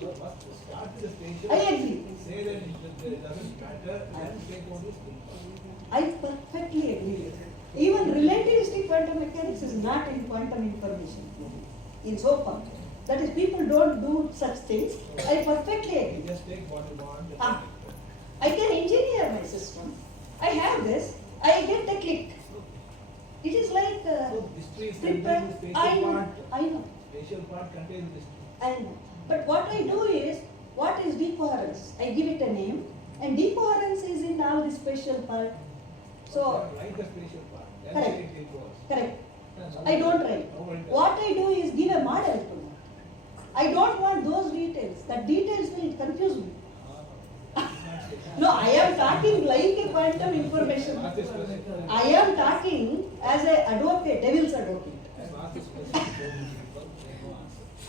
No, must start with the spatial. I agree. Say that it doesn't matter and take only spin part. I perfectly agree with it. Even relativistic quantum mechanics is not in quantum information in so far. That is, people don't do such things. I perfectly You agree. just take what you want. just Ah. take it. I can engineer my system. I have this. I get a click. It is like So history is prepare. contains spatial I know. part. I know. Spatial part contains history. I know. But what I do is, what is decoherence? I give it a name, and decoherence is in all the spatial part. So, Write the spatial part. Then Correct. it goes. correct. No, I don't write. nobody does. What I do is give a model to that. I don't want those details. That details will confuse me. It's not spatial. No, I am talking like a quantum information. Ask this question. I am talking as an advocate, devil's advocate. Ask this question.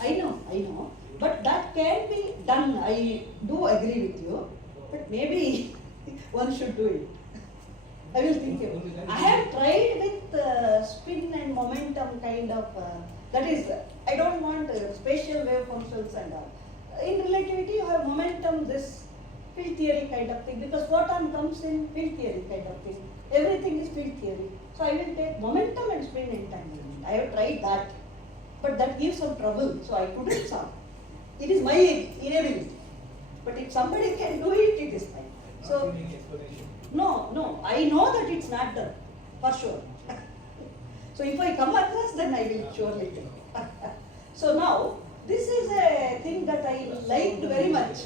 They no answer. I know. But that can be done. I do agree with you. But maybe one should do it. I will think about it. I have tried with spin and momentum kind of, that is, I don't want spatial wave functions and all. In relativity, you have momentum, this field theory kind of thing, because photon comes in field theory kind of thing. Everything is field theory. So I will take momentum and spin entanglement. I have tried that. But that gives some trouble, so I couldn't solve. It is my inability. But if somebody can do it, it is fine. Not So, giving explanation. no, I know that it's not done, for sure. So if I come across, then I will surely tell. So now, this is a thing that I liked very much.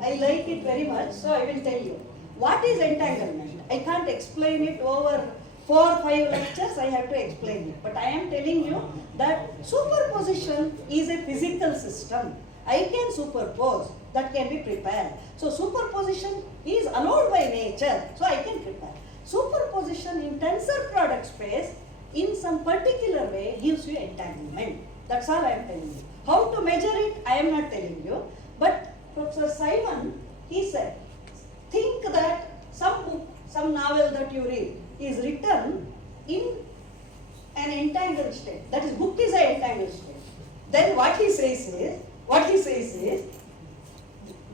I like it very much, so I will tell you. What is entanglement? I can't explain it over 4 or 5 lectures, I have to explain it. But I am telling you that superposition is a physical system. I can superpose, that can be prepared. So superposition is allowed by nature, so I can prepare. Superposition in tensor product space in some particular way gives you entanglement. That's all I am telling you. How to measure it, I am not telling you. But Professor Simon, he said, think that some book, some novel that you read is written in an entangled state. That is, book is an entangled state. Then what he says is,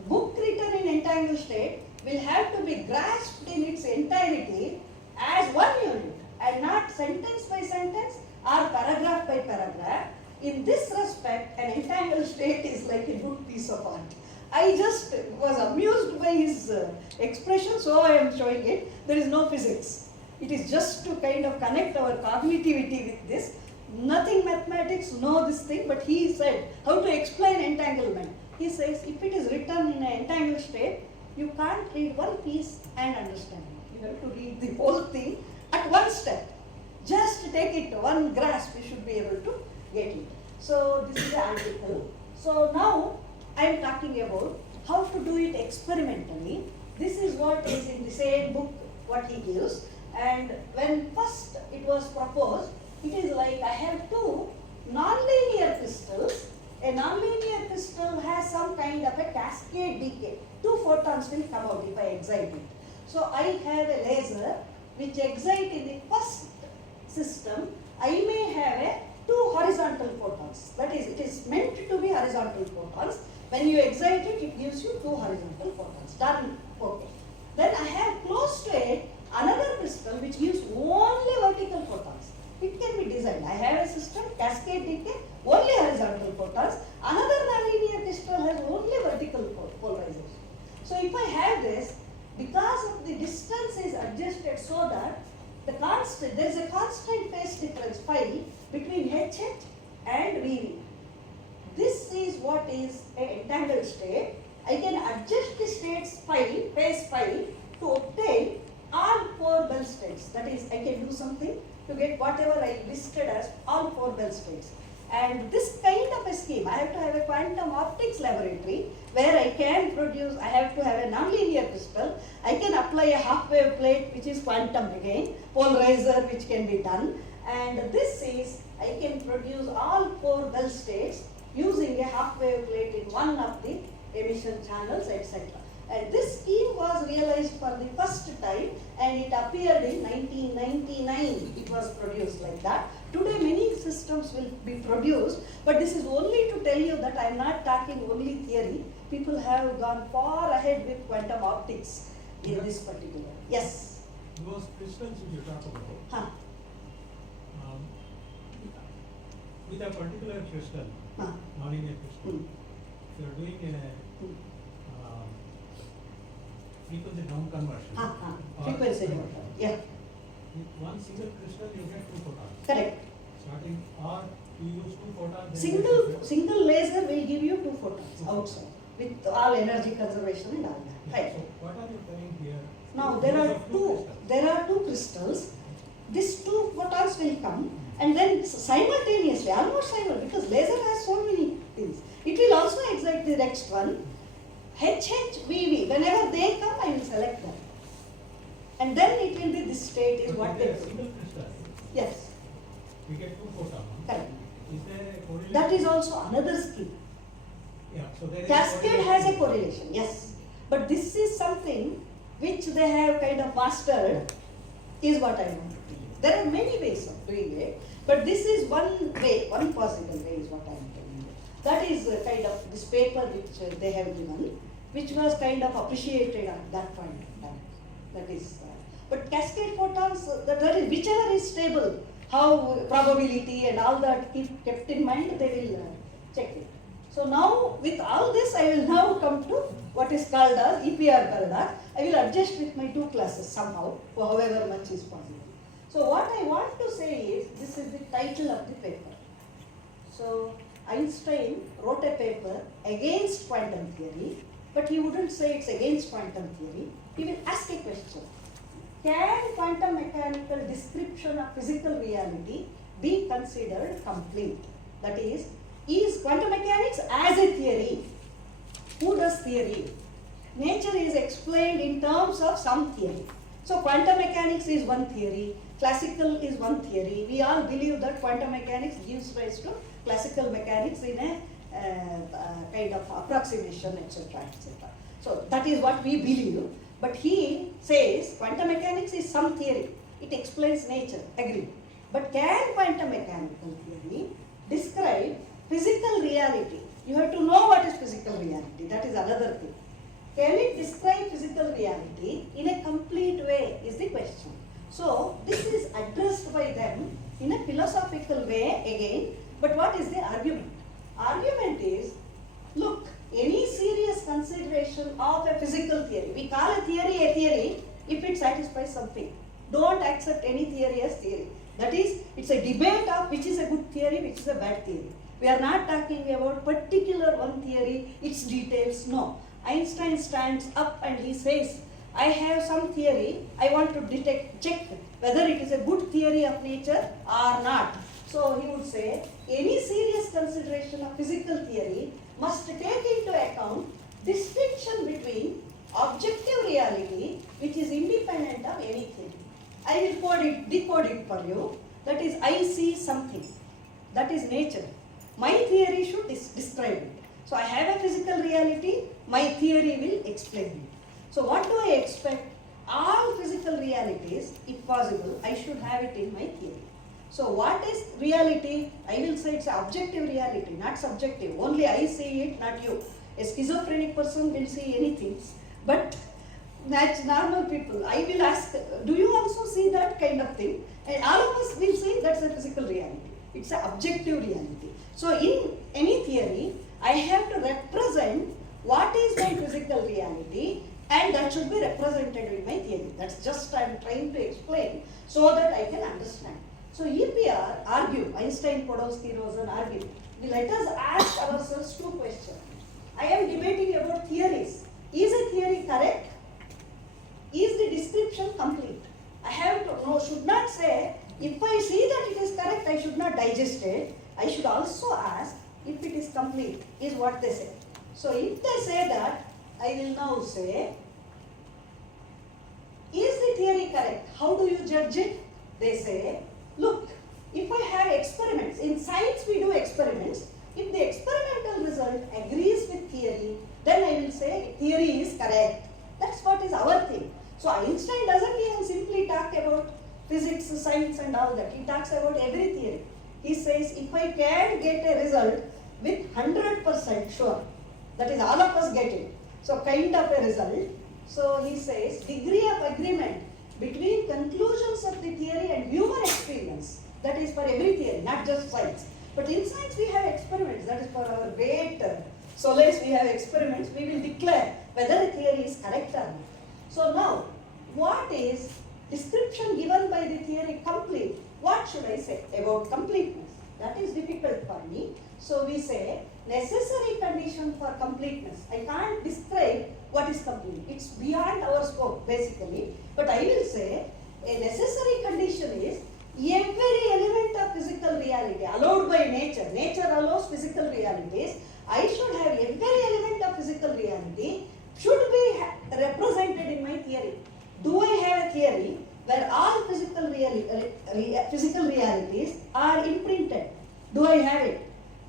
book written in entangled state will have to be grasped in its entirety as one unit and not sentence by sentence or paragraph by paragraph. In this respect, an entangled state is like a good piece of art. I just was amused by his expression, so I am showing it. There is no physics. It is just to kind of connect our cognitivity with this. Nothing mathematics, no this thing, but he said how to explain entanglement. He says if it is written in an entangled state, you can't read one piece and understand it. You have to read the whole thing at one step. Just take it one grasp, you should be able to get it. So this is the article. So now I am talking about how to do it experimentally. This is what is in the same book, what he gives. And when first it was proposed, it is like I have 2 nonlinear crystals. A nonlinear crystal has some kind of a cascade decay. 2 photons will come out if I excite it. So I have a laser which excite in the first system. I may have a 2 horizontal photons. That is, it is meant to be horizontal photons. When you excite it, it gives you 2 horizontal photons. Done. Okay. Then I have close to it another crystal which gives only vertical photons. It can be designed. I have a system, cascade decay, only horizontal photons. Another nonlinear crystal has only vertical polarization. So if I have this, because of the distance is adjusted so that there is a constant phase difference phi between HH and VV. This is what is an entangled state. I can adjust the states phi, phase phi, to obtain all 4 Bell states. That is, I can do something to get whatever I listed as all 4 Bell states. And this kind of a scheme, I have to have a quantum optics laboratory where I can produce, I have to have a nonlinear crystal. I can apply a half-wave plate which is quantum again, polarizer which can be done. And this is, I can produce all 4 Bell states using a half-wave plate in one of the emission channels, etc. And this scheme was realized for the first time and it appeared in 1999. It was produced like that. Today many systems will be produced, but this is only to tell you that I am not talking only theory. People have gone far ahead with quantum optics in this particular. Yes? Those crystals which you talk about, Huh. with a particular crystal, nonlinear crystal. If you are doing a frequency down conversion, or Frequency down, yeah, with one single crystal you get 2 photons. correct. Starting, or you use 2 photons. then you get Single laser will give you 2 photons outside with all energy conservation and all that. Yeah, Right. so what are you telling here? Now Use there of are two crystals. These 2 photons will come and then simultaneously, almost simultaneously, because laser has so many things. It will also excite the next one. HHVV, whenever they come, I will select them. And then it will be this state is But what with they a do. single crystal, Yes, we get 2 photons. correct. Is there a correlation? That is also another skill. Yeah, so there is Cascade has a correlation, yes. But this is something which they have kind of mastered, is what I want to tell you. There are many ways of doing it, but this is one way, one possible way is what I am telling you. That is kind of this paper which they have given, which was kind of appreciated at that point of time. That is, but cascade photons, that is whichever is stable, how probability and all that kept in mind, they will check it. So now with all this, I will now come to what is called as EPR paradox. I will adjust with my 2 classes somehow, however much is possible. So what I want to say is, this is the title of the paper. So Einstein wrote a paper against quantum theory, but he wouldn't say it's against quantum theory. He will ask a question. Can quantum mechanical description of physical reality be considered complete? That is quantum mechanics as a theory? Who does theory? Nature is explained in terms of some theory. So quantum mechanics is one theory, classical is one theory. We all believe that quantum mechanics gives rise to classical mechanics in a kind of approximation, etc., etc. So that is what we believe. But he says quantum mechanics is some theory. It explains nature, agree. But can quantum mechanical theory describe physical reality? You have to know what is physical reality. That is another thing. Can it describe physical reality in a complete way is the question. So this is addressed by them in a philosophical way again. But what is the argument? Argument is, look, any serious consideration of a physical theory, we call a theory if it satisfies something. Don't accept any theory as theory. That is, it's a debate of which is a good theory, which is a bad theory. We are not talking about particular one theory, its details, no. Einstein stands up and he says, I have some theory, I want to check whether it is a good theory of nature or not. So he would say, any serious consideration of physical theory must take into account distinction between objective reality, which is independent of anything. I will decode it for you. That is, I see something. That is nature. My theory should describe it. So I have a physical reality, my theory will explain it. So what do I expect? All physical realities, if possible, I should have it in my theory. So what is reality? I will say it's objective reality, not subjective. Only I see it, not you. A schizophrenic person will see anything, but that's normal people. I will ask, do you also see that kind of thing? And all of us will say that's a physical reality. It's an objective reality. So in any theory, I have to represent what is my physical reality, and that should be represented in my theory. That's just I'm trying to explain so that I can understand. So EPR argue, Einstein, Podolsky, Rosen argue. Let us ask ourselves 2 questions. I am debating about theories. Is a theory correct? Is the description complete? I have to know, should not say, if I see that it is correct, I should not digest it. I should also ask if it is complete, is what they say. So if they say that, I will now say, is the theory correct? How do you judge it? They say, look, if I have experiments, in science we do experiments, if the experimental result agrees with theory, then I will say theory is correct. That's what is our thing. So Einstein doesn't even simply talk about physics, science and all that. He talks about every theory. He says, if I can get a result with 100% sure, that is all of us get it. So kind of a result. So he says, degree of agreement between conclusions of the theory and human experience. That is for every theory, not just science. But in science we have experiments, that is for our great solace, we have experiments, we will declare whether a theory is correct or not. So now, what is description given by the theory complete? What should I say about completeness? That is difficult for me. So we say necessary condition for completeness. I can't describe what is complete. It's beyond our scope basically. But I will say a necessary condition is every element of physical reality allowed by nature. Nature allows physical realities. I should have every element of physical reality should be represented in my theory. Do I have a theory where all physical realities are imprinted? Do I have it?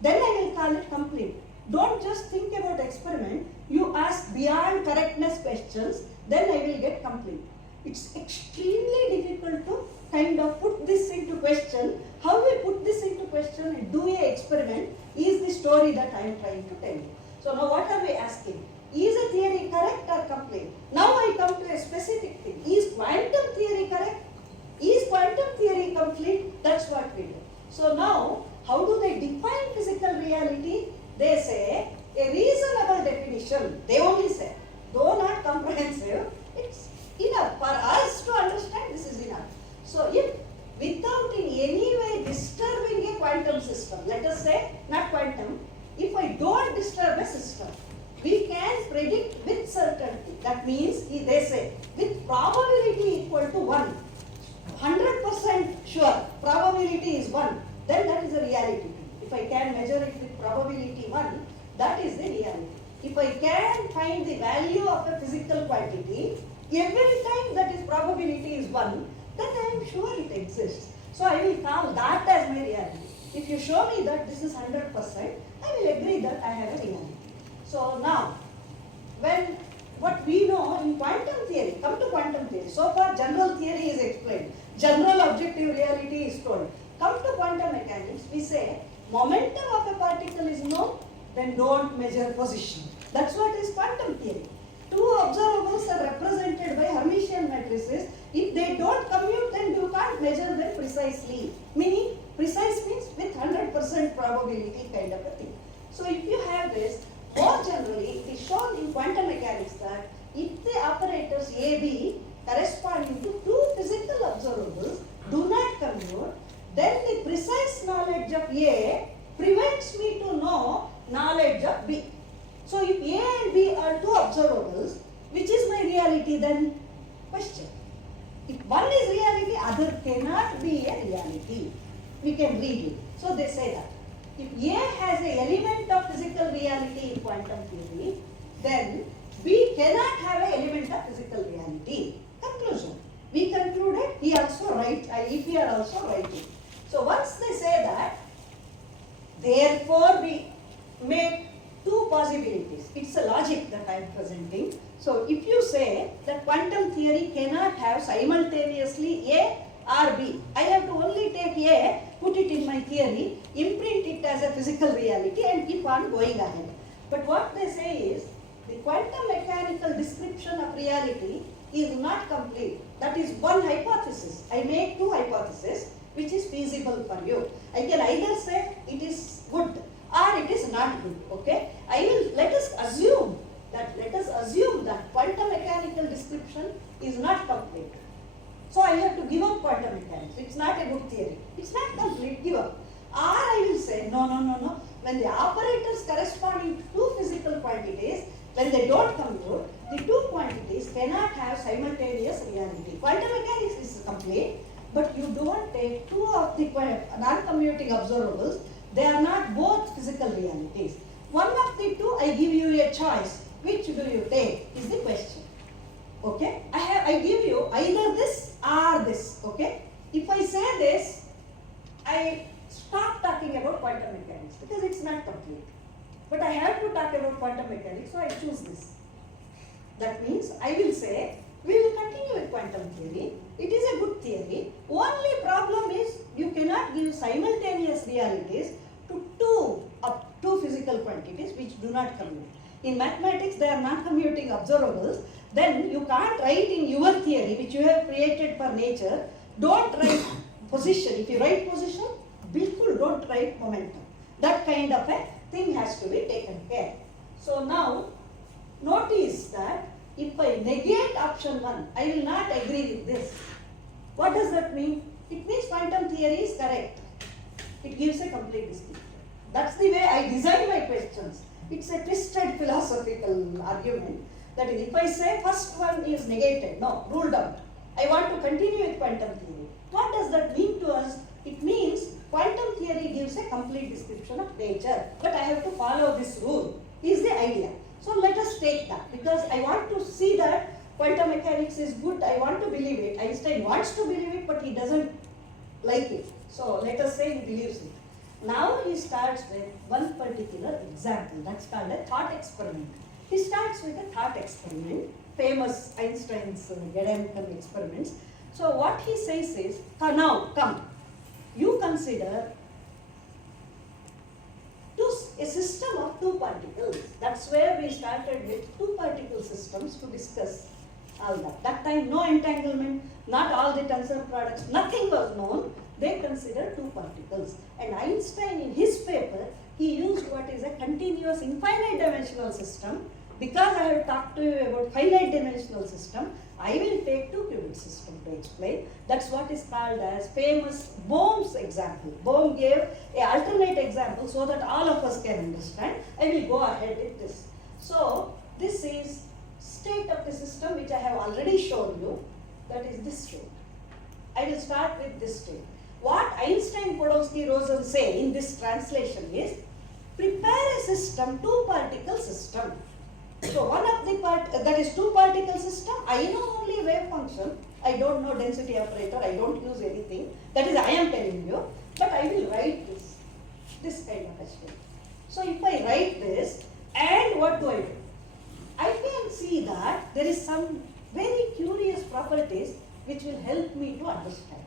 Then I will call it complete. Don't just think about experiment. You ask beyond correctness questions, then I will get complete. It's extremely difficult to kind of put this into question. How we put this into question and do a experiment is the story that I am trying to tell you. So now what are we asking? Is a theory correct or complete? Now I come to a specific thing. Is quantum theory correct? Is quantum theory complete? That's what we do. So now, how do they define physical reality? They say a reasonable definition. They only say, though not comprehensive, it's enough for us to understand this is enough. So if without in any way disturbing a quantum system, let us say not quantum, if I don't disturb a system, we can predict with certainty. That means they say with probability equal to 1, 100% sure probability is 1, then that is a reality. If I can measure it with probability 1, that is the reality. If I can find the value of a physical quantity, every time that is probability is 1, then I am sure it exists. So I will call that as my reality. If you show me that this is 100%, I will agree that I have a reality. So now, what we know in quantum theory, come to quantum theory. So far general theory is explained. General objective reality is told. Come to quantum mechanics, we say momentum of a particle is known, then don't measure position. That's what is quantum theory. Two observables are represented by Hermitian matrices. If they don't commute, then you can't measure them precisely. Meaning, precise means with 100% probability kind of a thing. So if you have this, more generally, it is shown in quantum mechanics that if the operators A, B corresponding to two physical observables do not commute, then the precise knowledge of A prevents me to know knowledge of B. So if A and B are two observables, which is my reality then? Question. If one is reality, other cannot be a reality. We can read it. So they say that. If A has an element of physical reality in quantum theory, then B cannot have an element of physical reality. Conclusion. We concluded, he also write, EPR also write it. So once they say that, therefore we make two possibilities. It's a logic that I am presenting. So if you say that quantum theory cannot have simultaneously A or B, I have to only take A, put it in my theory, imprint it as a physical reality and keep on going ahead. But what they say is, the quantum mechanical description of reality is not complete. That is one hypothesis. I make two hypotheses which is feasible for you. I can either say it is good or it is not good. Okay? Let us assume that quantum mechanical description is not complete. So I have to give up quantum mechanics. It's not a good theory. It's not complete, give up. Or I will say, no. When the operators corresponding to two physical quantities, when they don't commute, the two quantities cannot have simultaneous reality. Quantum mechanics is complete, but you don't take two of the non-commuting observables. They are not both physical realities. One of the two, I give you a choice. Which do you take is the question. Okay? I give you either this or this. Okay? If I say this, I stop talking about quantum mechanics because it's not complete. But I have to talk about quantum mechanics, so I choose this. That means I will say, we will continue with quantum theory. It is a good theory. Only problem is you cannot give simultaneous realities to two physical quantities which do not commute. In mathematics, they are not commuting observables. Then you can't write in your theory, which you have created for nature, don't write position. If you write position, Bilkul don't write momentum. That kind of a thing has to be taken care. So now, notice that if I negate option 1, I will not agree with this. What does that mean? It means quantum theory is correct. It gives a complete description. That's the way I design my questions. It's a twisted philosophical argument. That is, if I say first one is negated, no, ruled out. I want to continue with quantum theory. What does that mean to us? It means quantum theory gives a complete description of nature, but I have to follow this rule, is the idea. So let us take that, because I want to see that quantum mechanics is good, I want to believe it. Einstein wants to believe it, but he doesn't like it. So let us say he believes it. Now he starts with one particular example, that's called a thought experiment. He starts with a thought experiment, famous Einstein's Gedanken experiments. So what he says is, now come, you consider a system of two particles. That's where we started with two particle systems to discuss all that. That time no entanglement, not all the tensor products, nothing was known. They considered two particles. And Einstein in his paper, he used what is a continuous infinite dimensional system. Because I have talked to you about finite dimensional system, I will take two qubit system to explain. That's what is called as famous Bohm's example. Bohm gave an alternate example so that all of us can understand. I will go ahead with this. So this is state of the system which I have already shown you. That is this state. I will start with this state. What Einstein, Podolsky, Rosen say in this translation is, prepare a system, two particle system. So one of the that is two particle system, I know only wave function, I don't know density operator, I don't use anything. That is I am telling you, but I will write this kind of a state. So if I write this, and what do? I can see that there is some very curious properties which will help me to understand.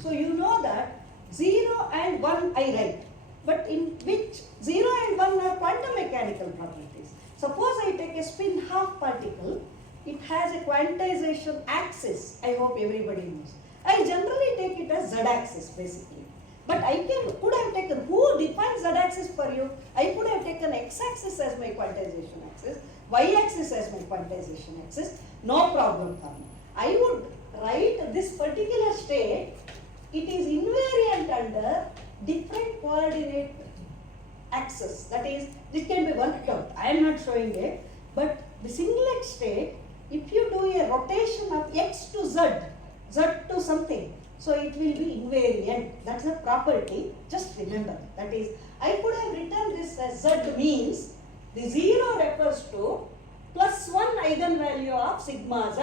So you know that 0 and 1 I write, but in which 0 and 1 are quantum mechanical properties. Suppose I take a spin half particle, it has a quantization axis, I hope everybody knows. I generally take it as z-axis basically. But I could have taken, who defines z-axis for you? I could have taken x-axis as my quantization axis, y-axis as my quantization axis, no problem for me. I would write this particular state, it is invariant under different coordinate axis. That is, this can be worked out. I am not showing it, but the singlet state, if you do a rotation of x to z, z to something, so it will be invariant. That's a property. Just remember. That is, I could have written this as z means the 0 refers to plus 1 eigenvalue of sigma z.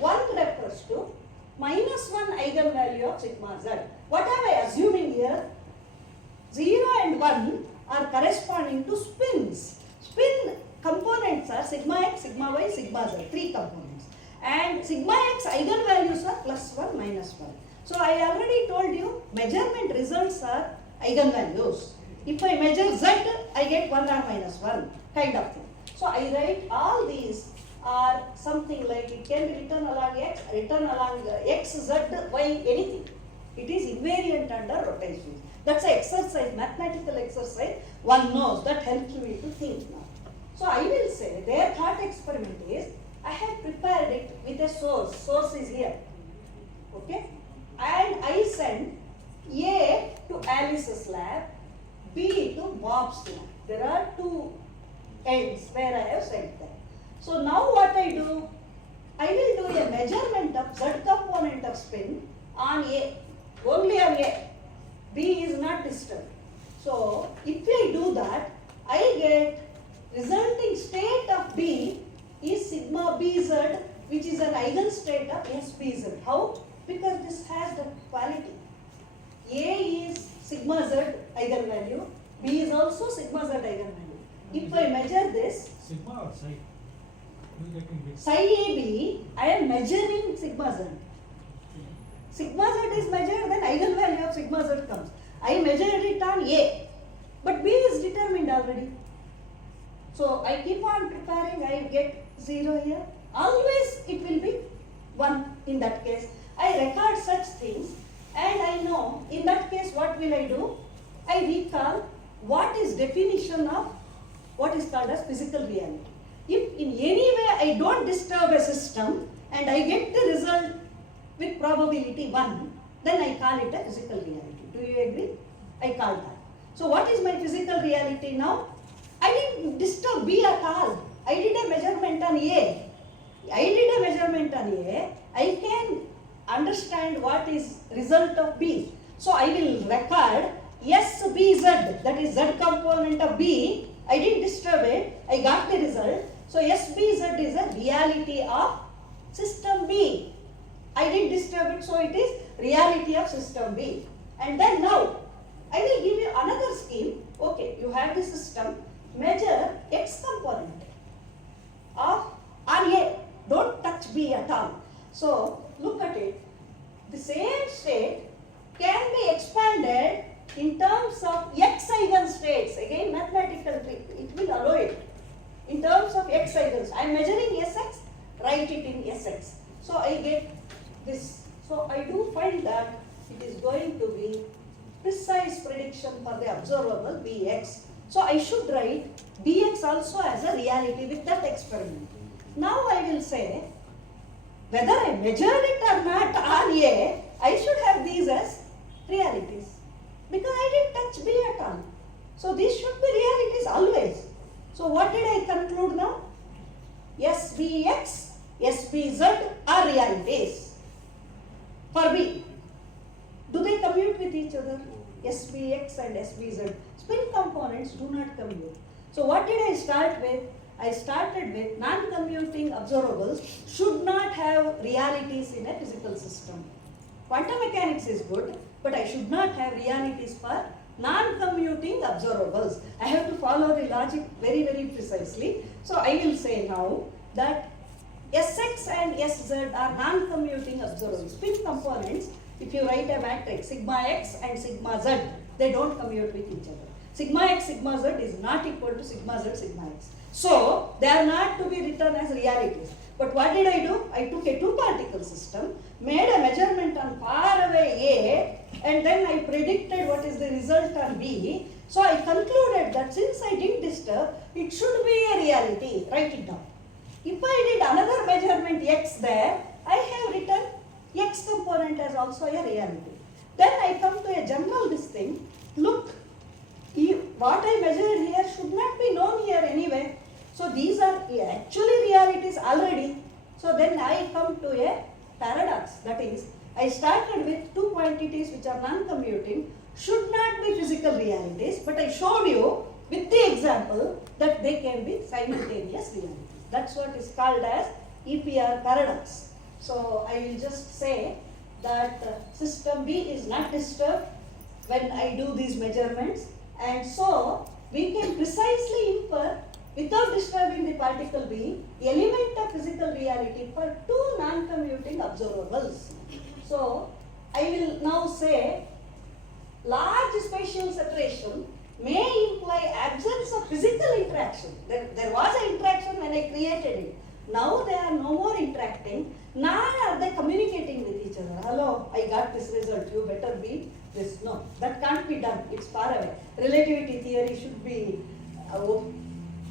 1 refers to minus 1 eigenvalue of sigma z. What am I assuming here? 0 and 1 are corresponding to spins. Spin components are sigma x, sigma y, sigma z, three components. And sigma x eigenvalues are plus 1, minus 1. So I already told you measurement results are eigenvalues. If I measure z, I get 1 or minus 1 kind of thing. So I write all these are something like, it can be written along x, written along x, z, y, anything. It is invariant under rotation. That's an exercise, mathematical exercise. One knows, that helps me to think now. So I will say their thought experiment is, I have prepared it with a source. Source is here. Okay? And I send A to Alice's lab, B to Bob's lab. There are two ends where I have sent them. So now what I do? I will do a measurement of Z component of spin on A, only on A. B is not disturbed. So if I do that, I get resulting state of B is sigma Bz, which is an eigenstate of SBz. How? Because this has the quality. A is sigma Z eigenvalue, B is also sigma Z eigenvalue. If I measure this, Sigma or psi? You getting big? psi AB, I am measuring sigma Z. Sigma Z is measured, then eigenvalue of sigma Z comes. I measured it on A, but B is determined already. So I keep on preparing, I get 0 here. Always it will be 1 in that case. I record such things and I know, in that case what will I do? I recall what is definition of what is called as physical reality. If in any way I don't disturb a system and I get the result with probability 1, then I call it a physical reality. Do you agree? I call that. So what is my physical reality now? I didn't disturb B at all. I did a measurement on A. I can understand what is result of B. So I will record SBZ, that is Z component of B. I didn't disturb it. I got the result. So SBZ is a reality of system B. I didn't disturb it, so it is reality of system B. And then now, I will give you another scheme. Okay, you have the system, measure X component of RA. Don't touch B at all. So, look at it. The same state can be expanded in terms of X eigenstates. Again, mathematical trick, it will allow it. In terms of X eigenstates, I am measuring Sx, write it in Sx. So, I get this. So, I do find that it is going to be precise prediction for the observable Bx. So, I should write Bx also as a reality with that experiment. Now, I will say, whether I measured it or not on A, I should have these as realities. Because I didn't touch B at all. So, these should be realities always. So, what did I conclude now? SBx, SBz are realities for B. Do they commute with each other? SBx and SBz. Spin components do not commute. So, what did I start with? I started with non-commuting observables should not have realities in a physical system. Quantum mechanics is good, but I should not have realities for non-commuting observables. I have to follow the logic very, very precisely. So I will say now that Sx and Sz are non-commuting observables. Spin components, if you write a matrix, sigma x and sigma z, they don't commute with each other. Sigma x, sigma z is not equal to sigma z, sigma x. So, they are not to be written as realities. But what did I do? I took a two-particle system, made a measurement on far away A, and then I predicted what is the result on B. So, I concluded that since I didn't disturb, it should be a reality. Write it down. If I did another measurement x there, I have written x component as also a reality. Then I come to a general this thing. Look, what I measured here should not be known here anyway. So these are actually realities already. So then I come to a paradox. That is, I started with two quantities which are non-commuting, should not be physical realities, but I showed you with the example that they can be simultaneous realities. That's what is called as EPR paradox. So I will just say that system B is not disturbed when I do these measurements, and so we can precisely infer without disturbing the particle B, element of physical reality for two non-commuting observables. So I will now say large spatial separation may imply absence of physical interaction. There was an interaction when I created it. Now they are no more interacting, nor are they communicating with each other. Hello, I got this result, you better be this. No, that can't be done, it's far away. Relativity theory should be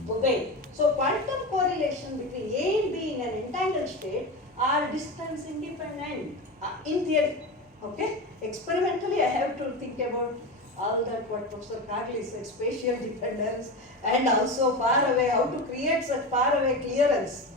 obeyed. So quantum correlation between A and B in an entangled state are distance independent in theory. Okay? Experimentally I have to think about all that what Professor Carley said, spatial dependence, and also far away, how to create such far away clearance.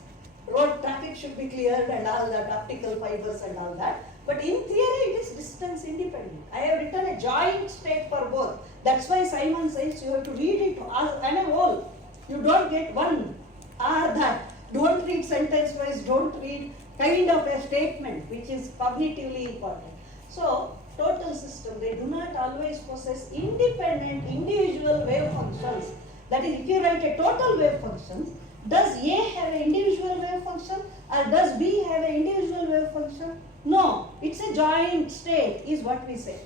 Road traffic should be cleared and all that, optical fibers and all that. But in theory it is distance independent. I have written a joint state for both. That's why Simon says you have to read it as a whole. You don't get one or that. Don't read sentence wise, don't read kind of a statement which is cognitively important. So, total system, they do not always possess independent individual wave functions. That is, if you write a total wave function, does A have an individual wave function or does B have an individual wave function? No, it's a joint state is what we say.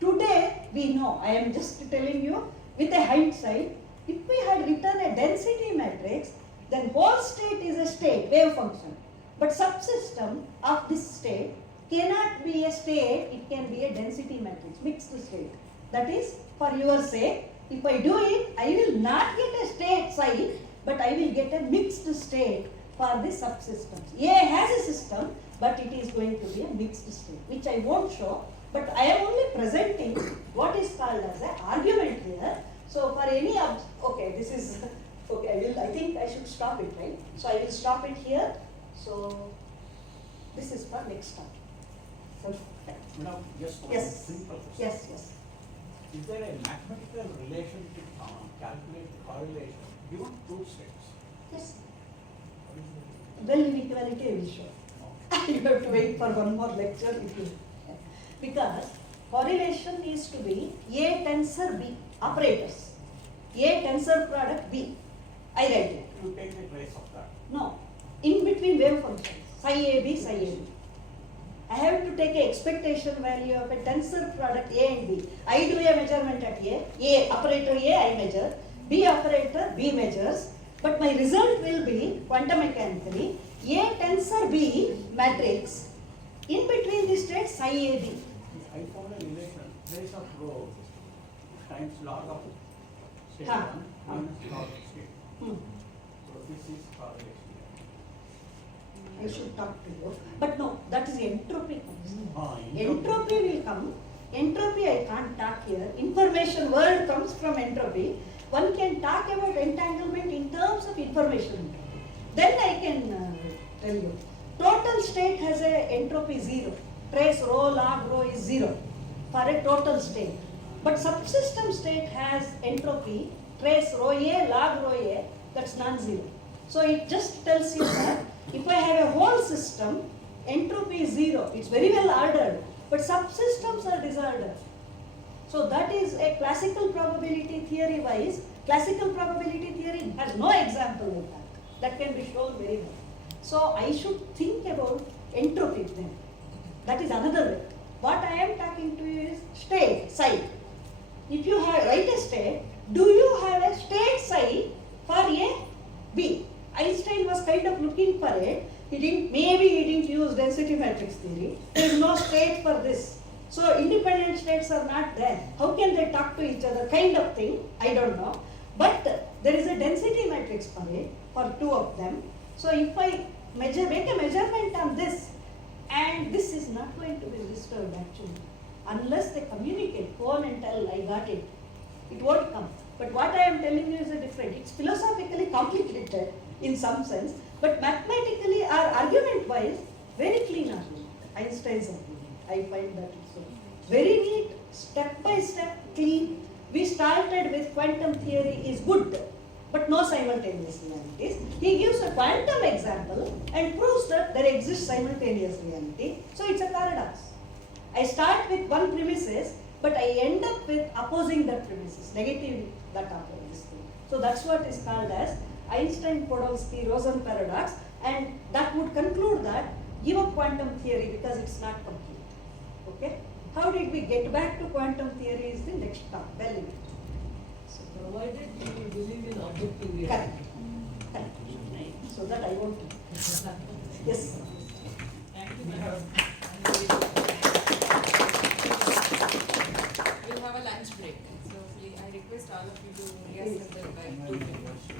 Today we know, I am just telling you with a hindsight, if we had written a density matrix, then whole state is a state, wave function. But subsystem of this state cannot be a state, it can be a density matrix, mixed state. That is, for your sake, if I do it, I will not get a state psi, but I will get a mixed state for the subsystems. A has a system, but it is going to be a mixed state, which I won't show, but I am only presenting what is called as an argument here. So for any okay, this is okay. I think I should stop it, right? So I will stop it here. So this is for next time. So, Now, just one yes, simple question. yes, yes. Is there a mathematical relation to calculate the correlation given two states? Yes. Well, inequality I will show. You have to wait for one more lecture if you, because correlation is to be A tensor B operators. A tensor product B. I write it. You take the trace of that. No. In between wave functions. Psi AB, psi AB. I have to take a expectation value of a tensor product A and B. I do a measurement at A operator A I measure, B operator B measures, but my result will be quantum mechanically A tensor B matrix in between the states psi AB. I found a relation, trace of rho times log of state Huh. 1 minus log of state. Hmm. So this is correlation. I should talk to you. But no, that is entropy. Entropy. Entropy will come. Entropy I can't talk here. Information word comes from entropy. One can talk about entanglement in terms of information entropy. Then I can tell you. Total state has a entropy 0. Trace rho, log rho is 0 for a total state. But subsystem state has entropy, trace rho A, log rho A, that's non-zero. So it just tells you that if I have a whole system, entropy is 0. It's very well ordered, but subsystems are disordered. So that is a classical probability theory wise. Classical probability theory has no example of that. That can be shown very well. So I should think about entropy then. That is another way. What I am talking to you is state, psi. If you write a state, do you have a state psi for A, B? Einstein was kind of looking for it. Maybe he didn't use density matrix theory. There is no state for this. So independent states are not there. How can they talk to each other? Kind of thing. I don't know. But there is a density matrix for it, for two of them. So if I make a measurement on this, and this is not going to be disturbed actually, unless they communicate, phone and tell I got it. It won't come. But what I am telling you is a different. It's philosophically complicated in some sense, but mathematically or argument-wise, very clean argument. Einstein's argument. I find that so very neat, step by step, clean. We started with quantum theory is good, but no simultaneous realities. He gives a quantum example and proves that there exists simultaneous reality. So it's a paradox. I start with one premises, but I end up with opposing that premises, negative that opposite thing. So that's what is called as Einstein-Podolsky-Rosen paradox, and that would conclude that give up quantum theory because it's not complete. Okay? How did we get back to quantum theory is the next talk. Well, So provided you believe in objective reality. correct. Correct. So that I want to. Yes. Thank you.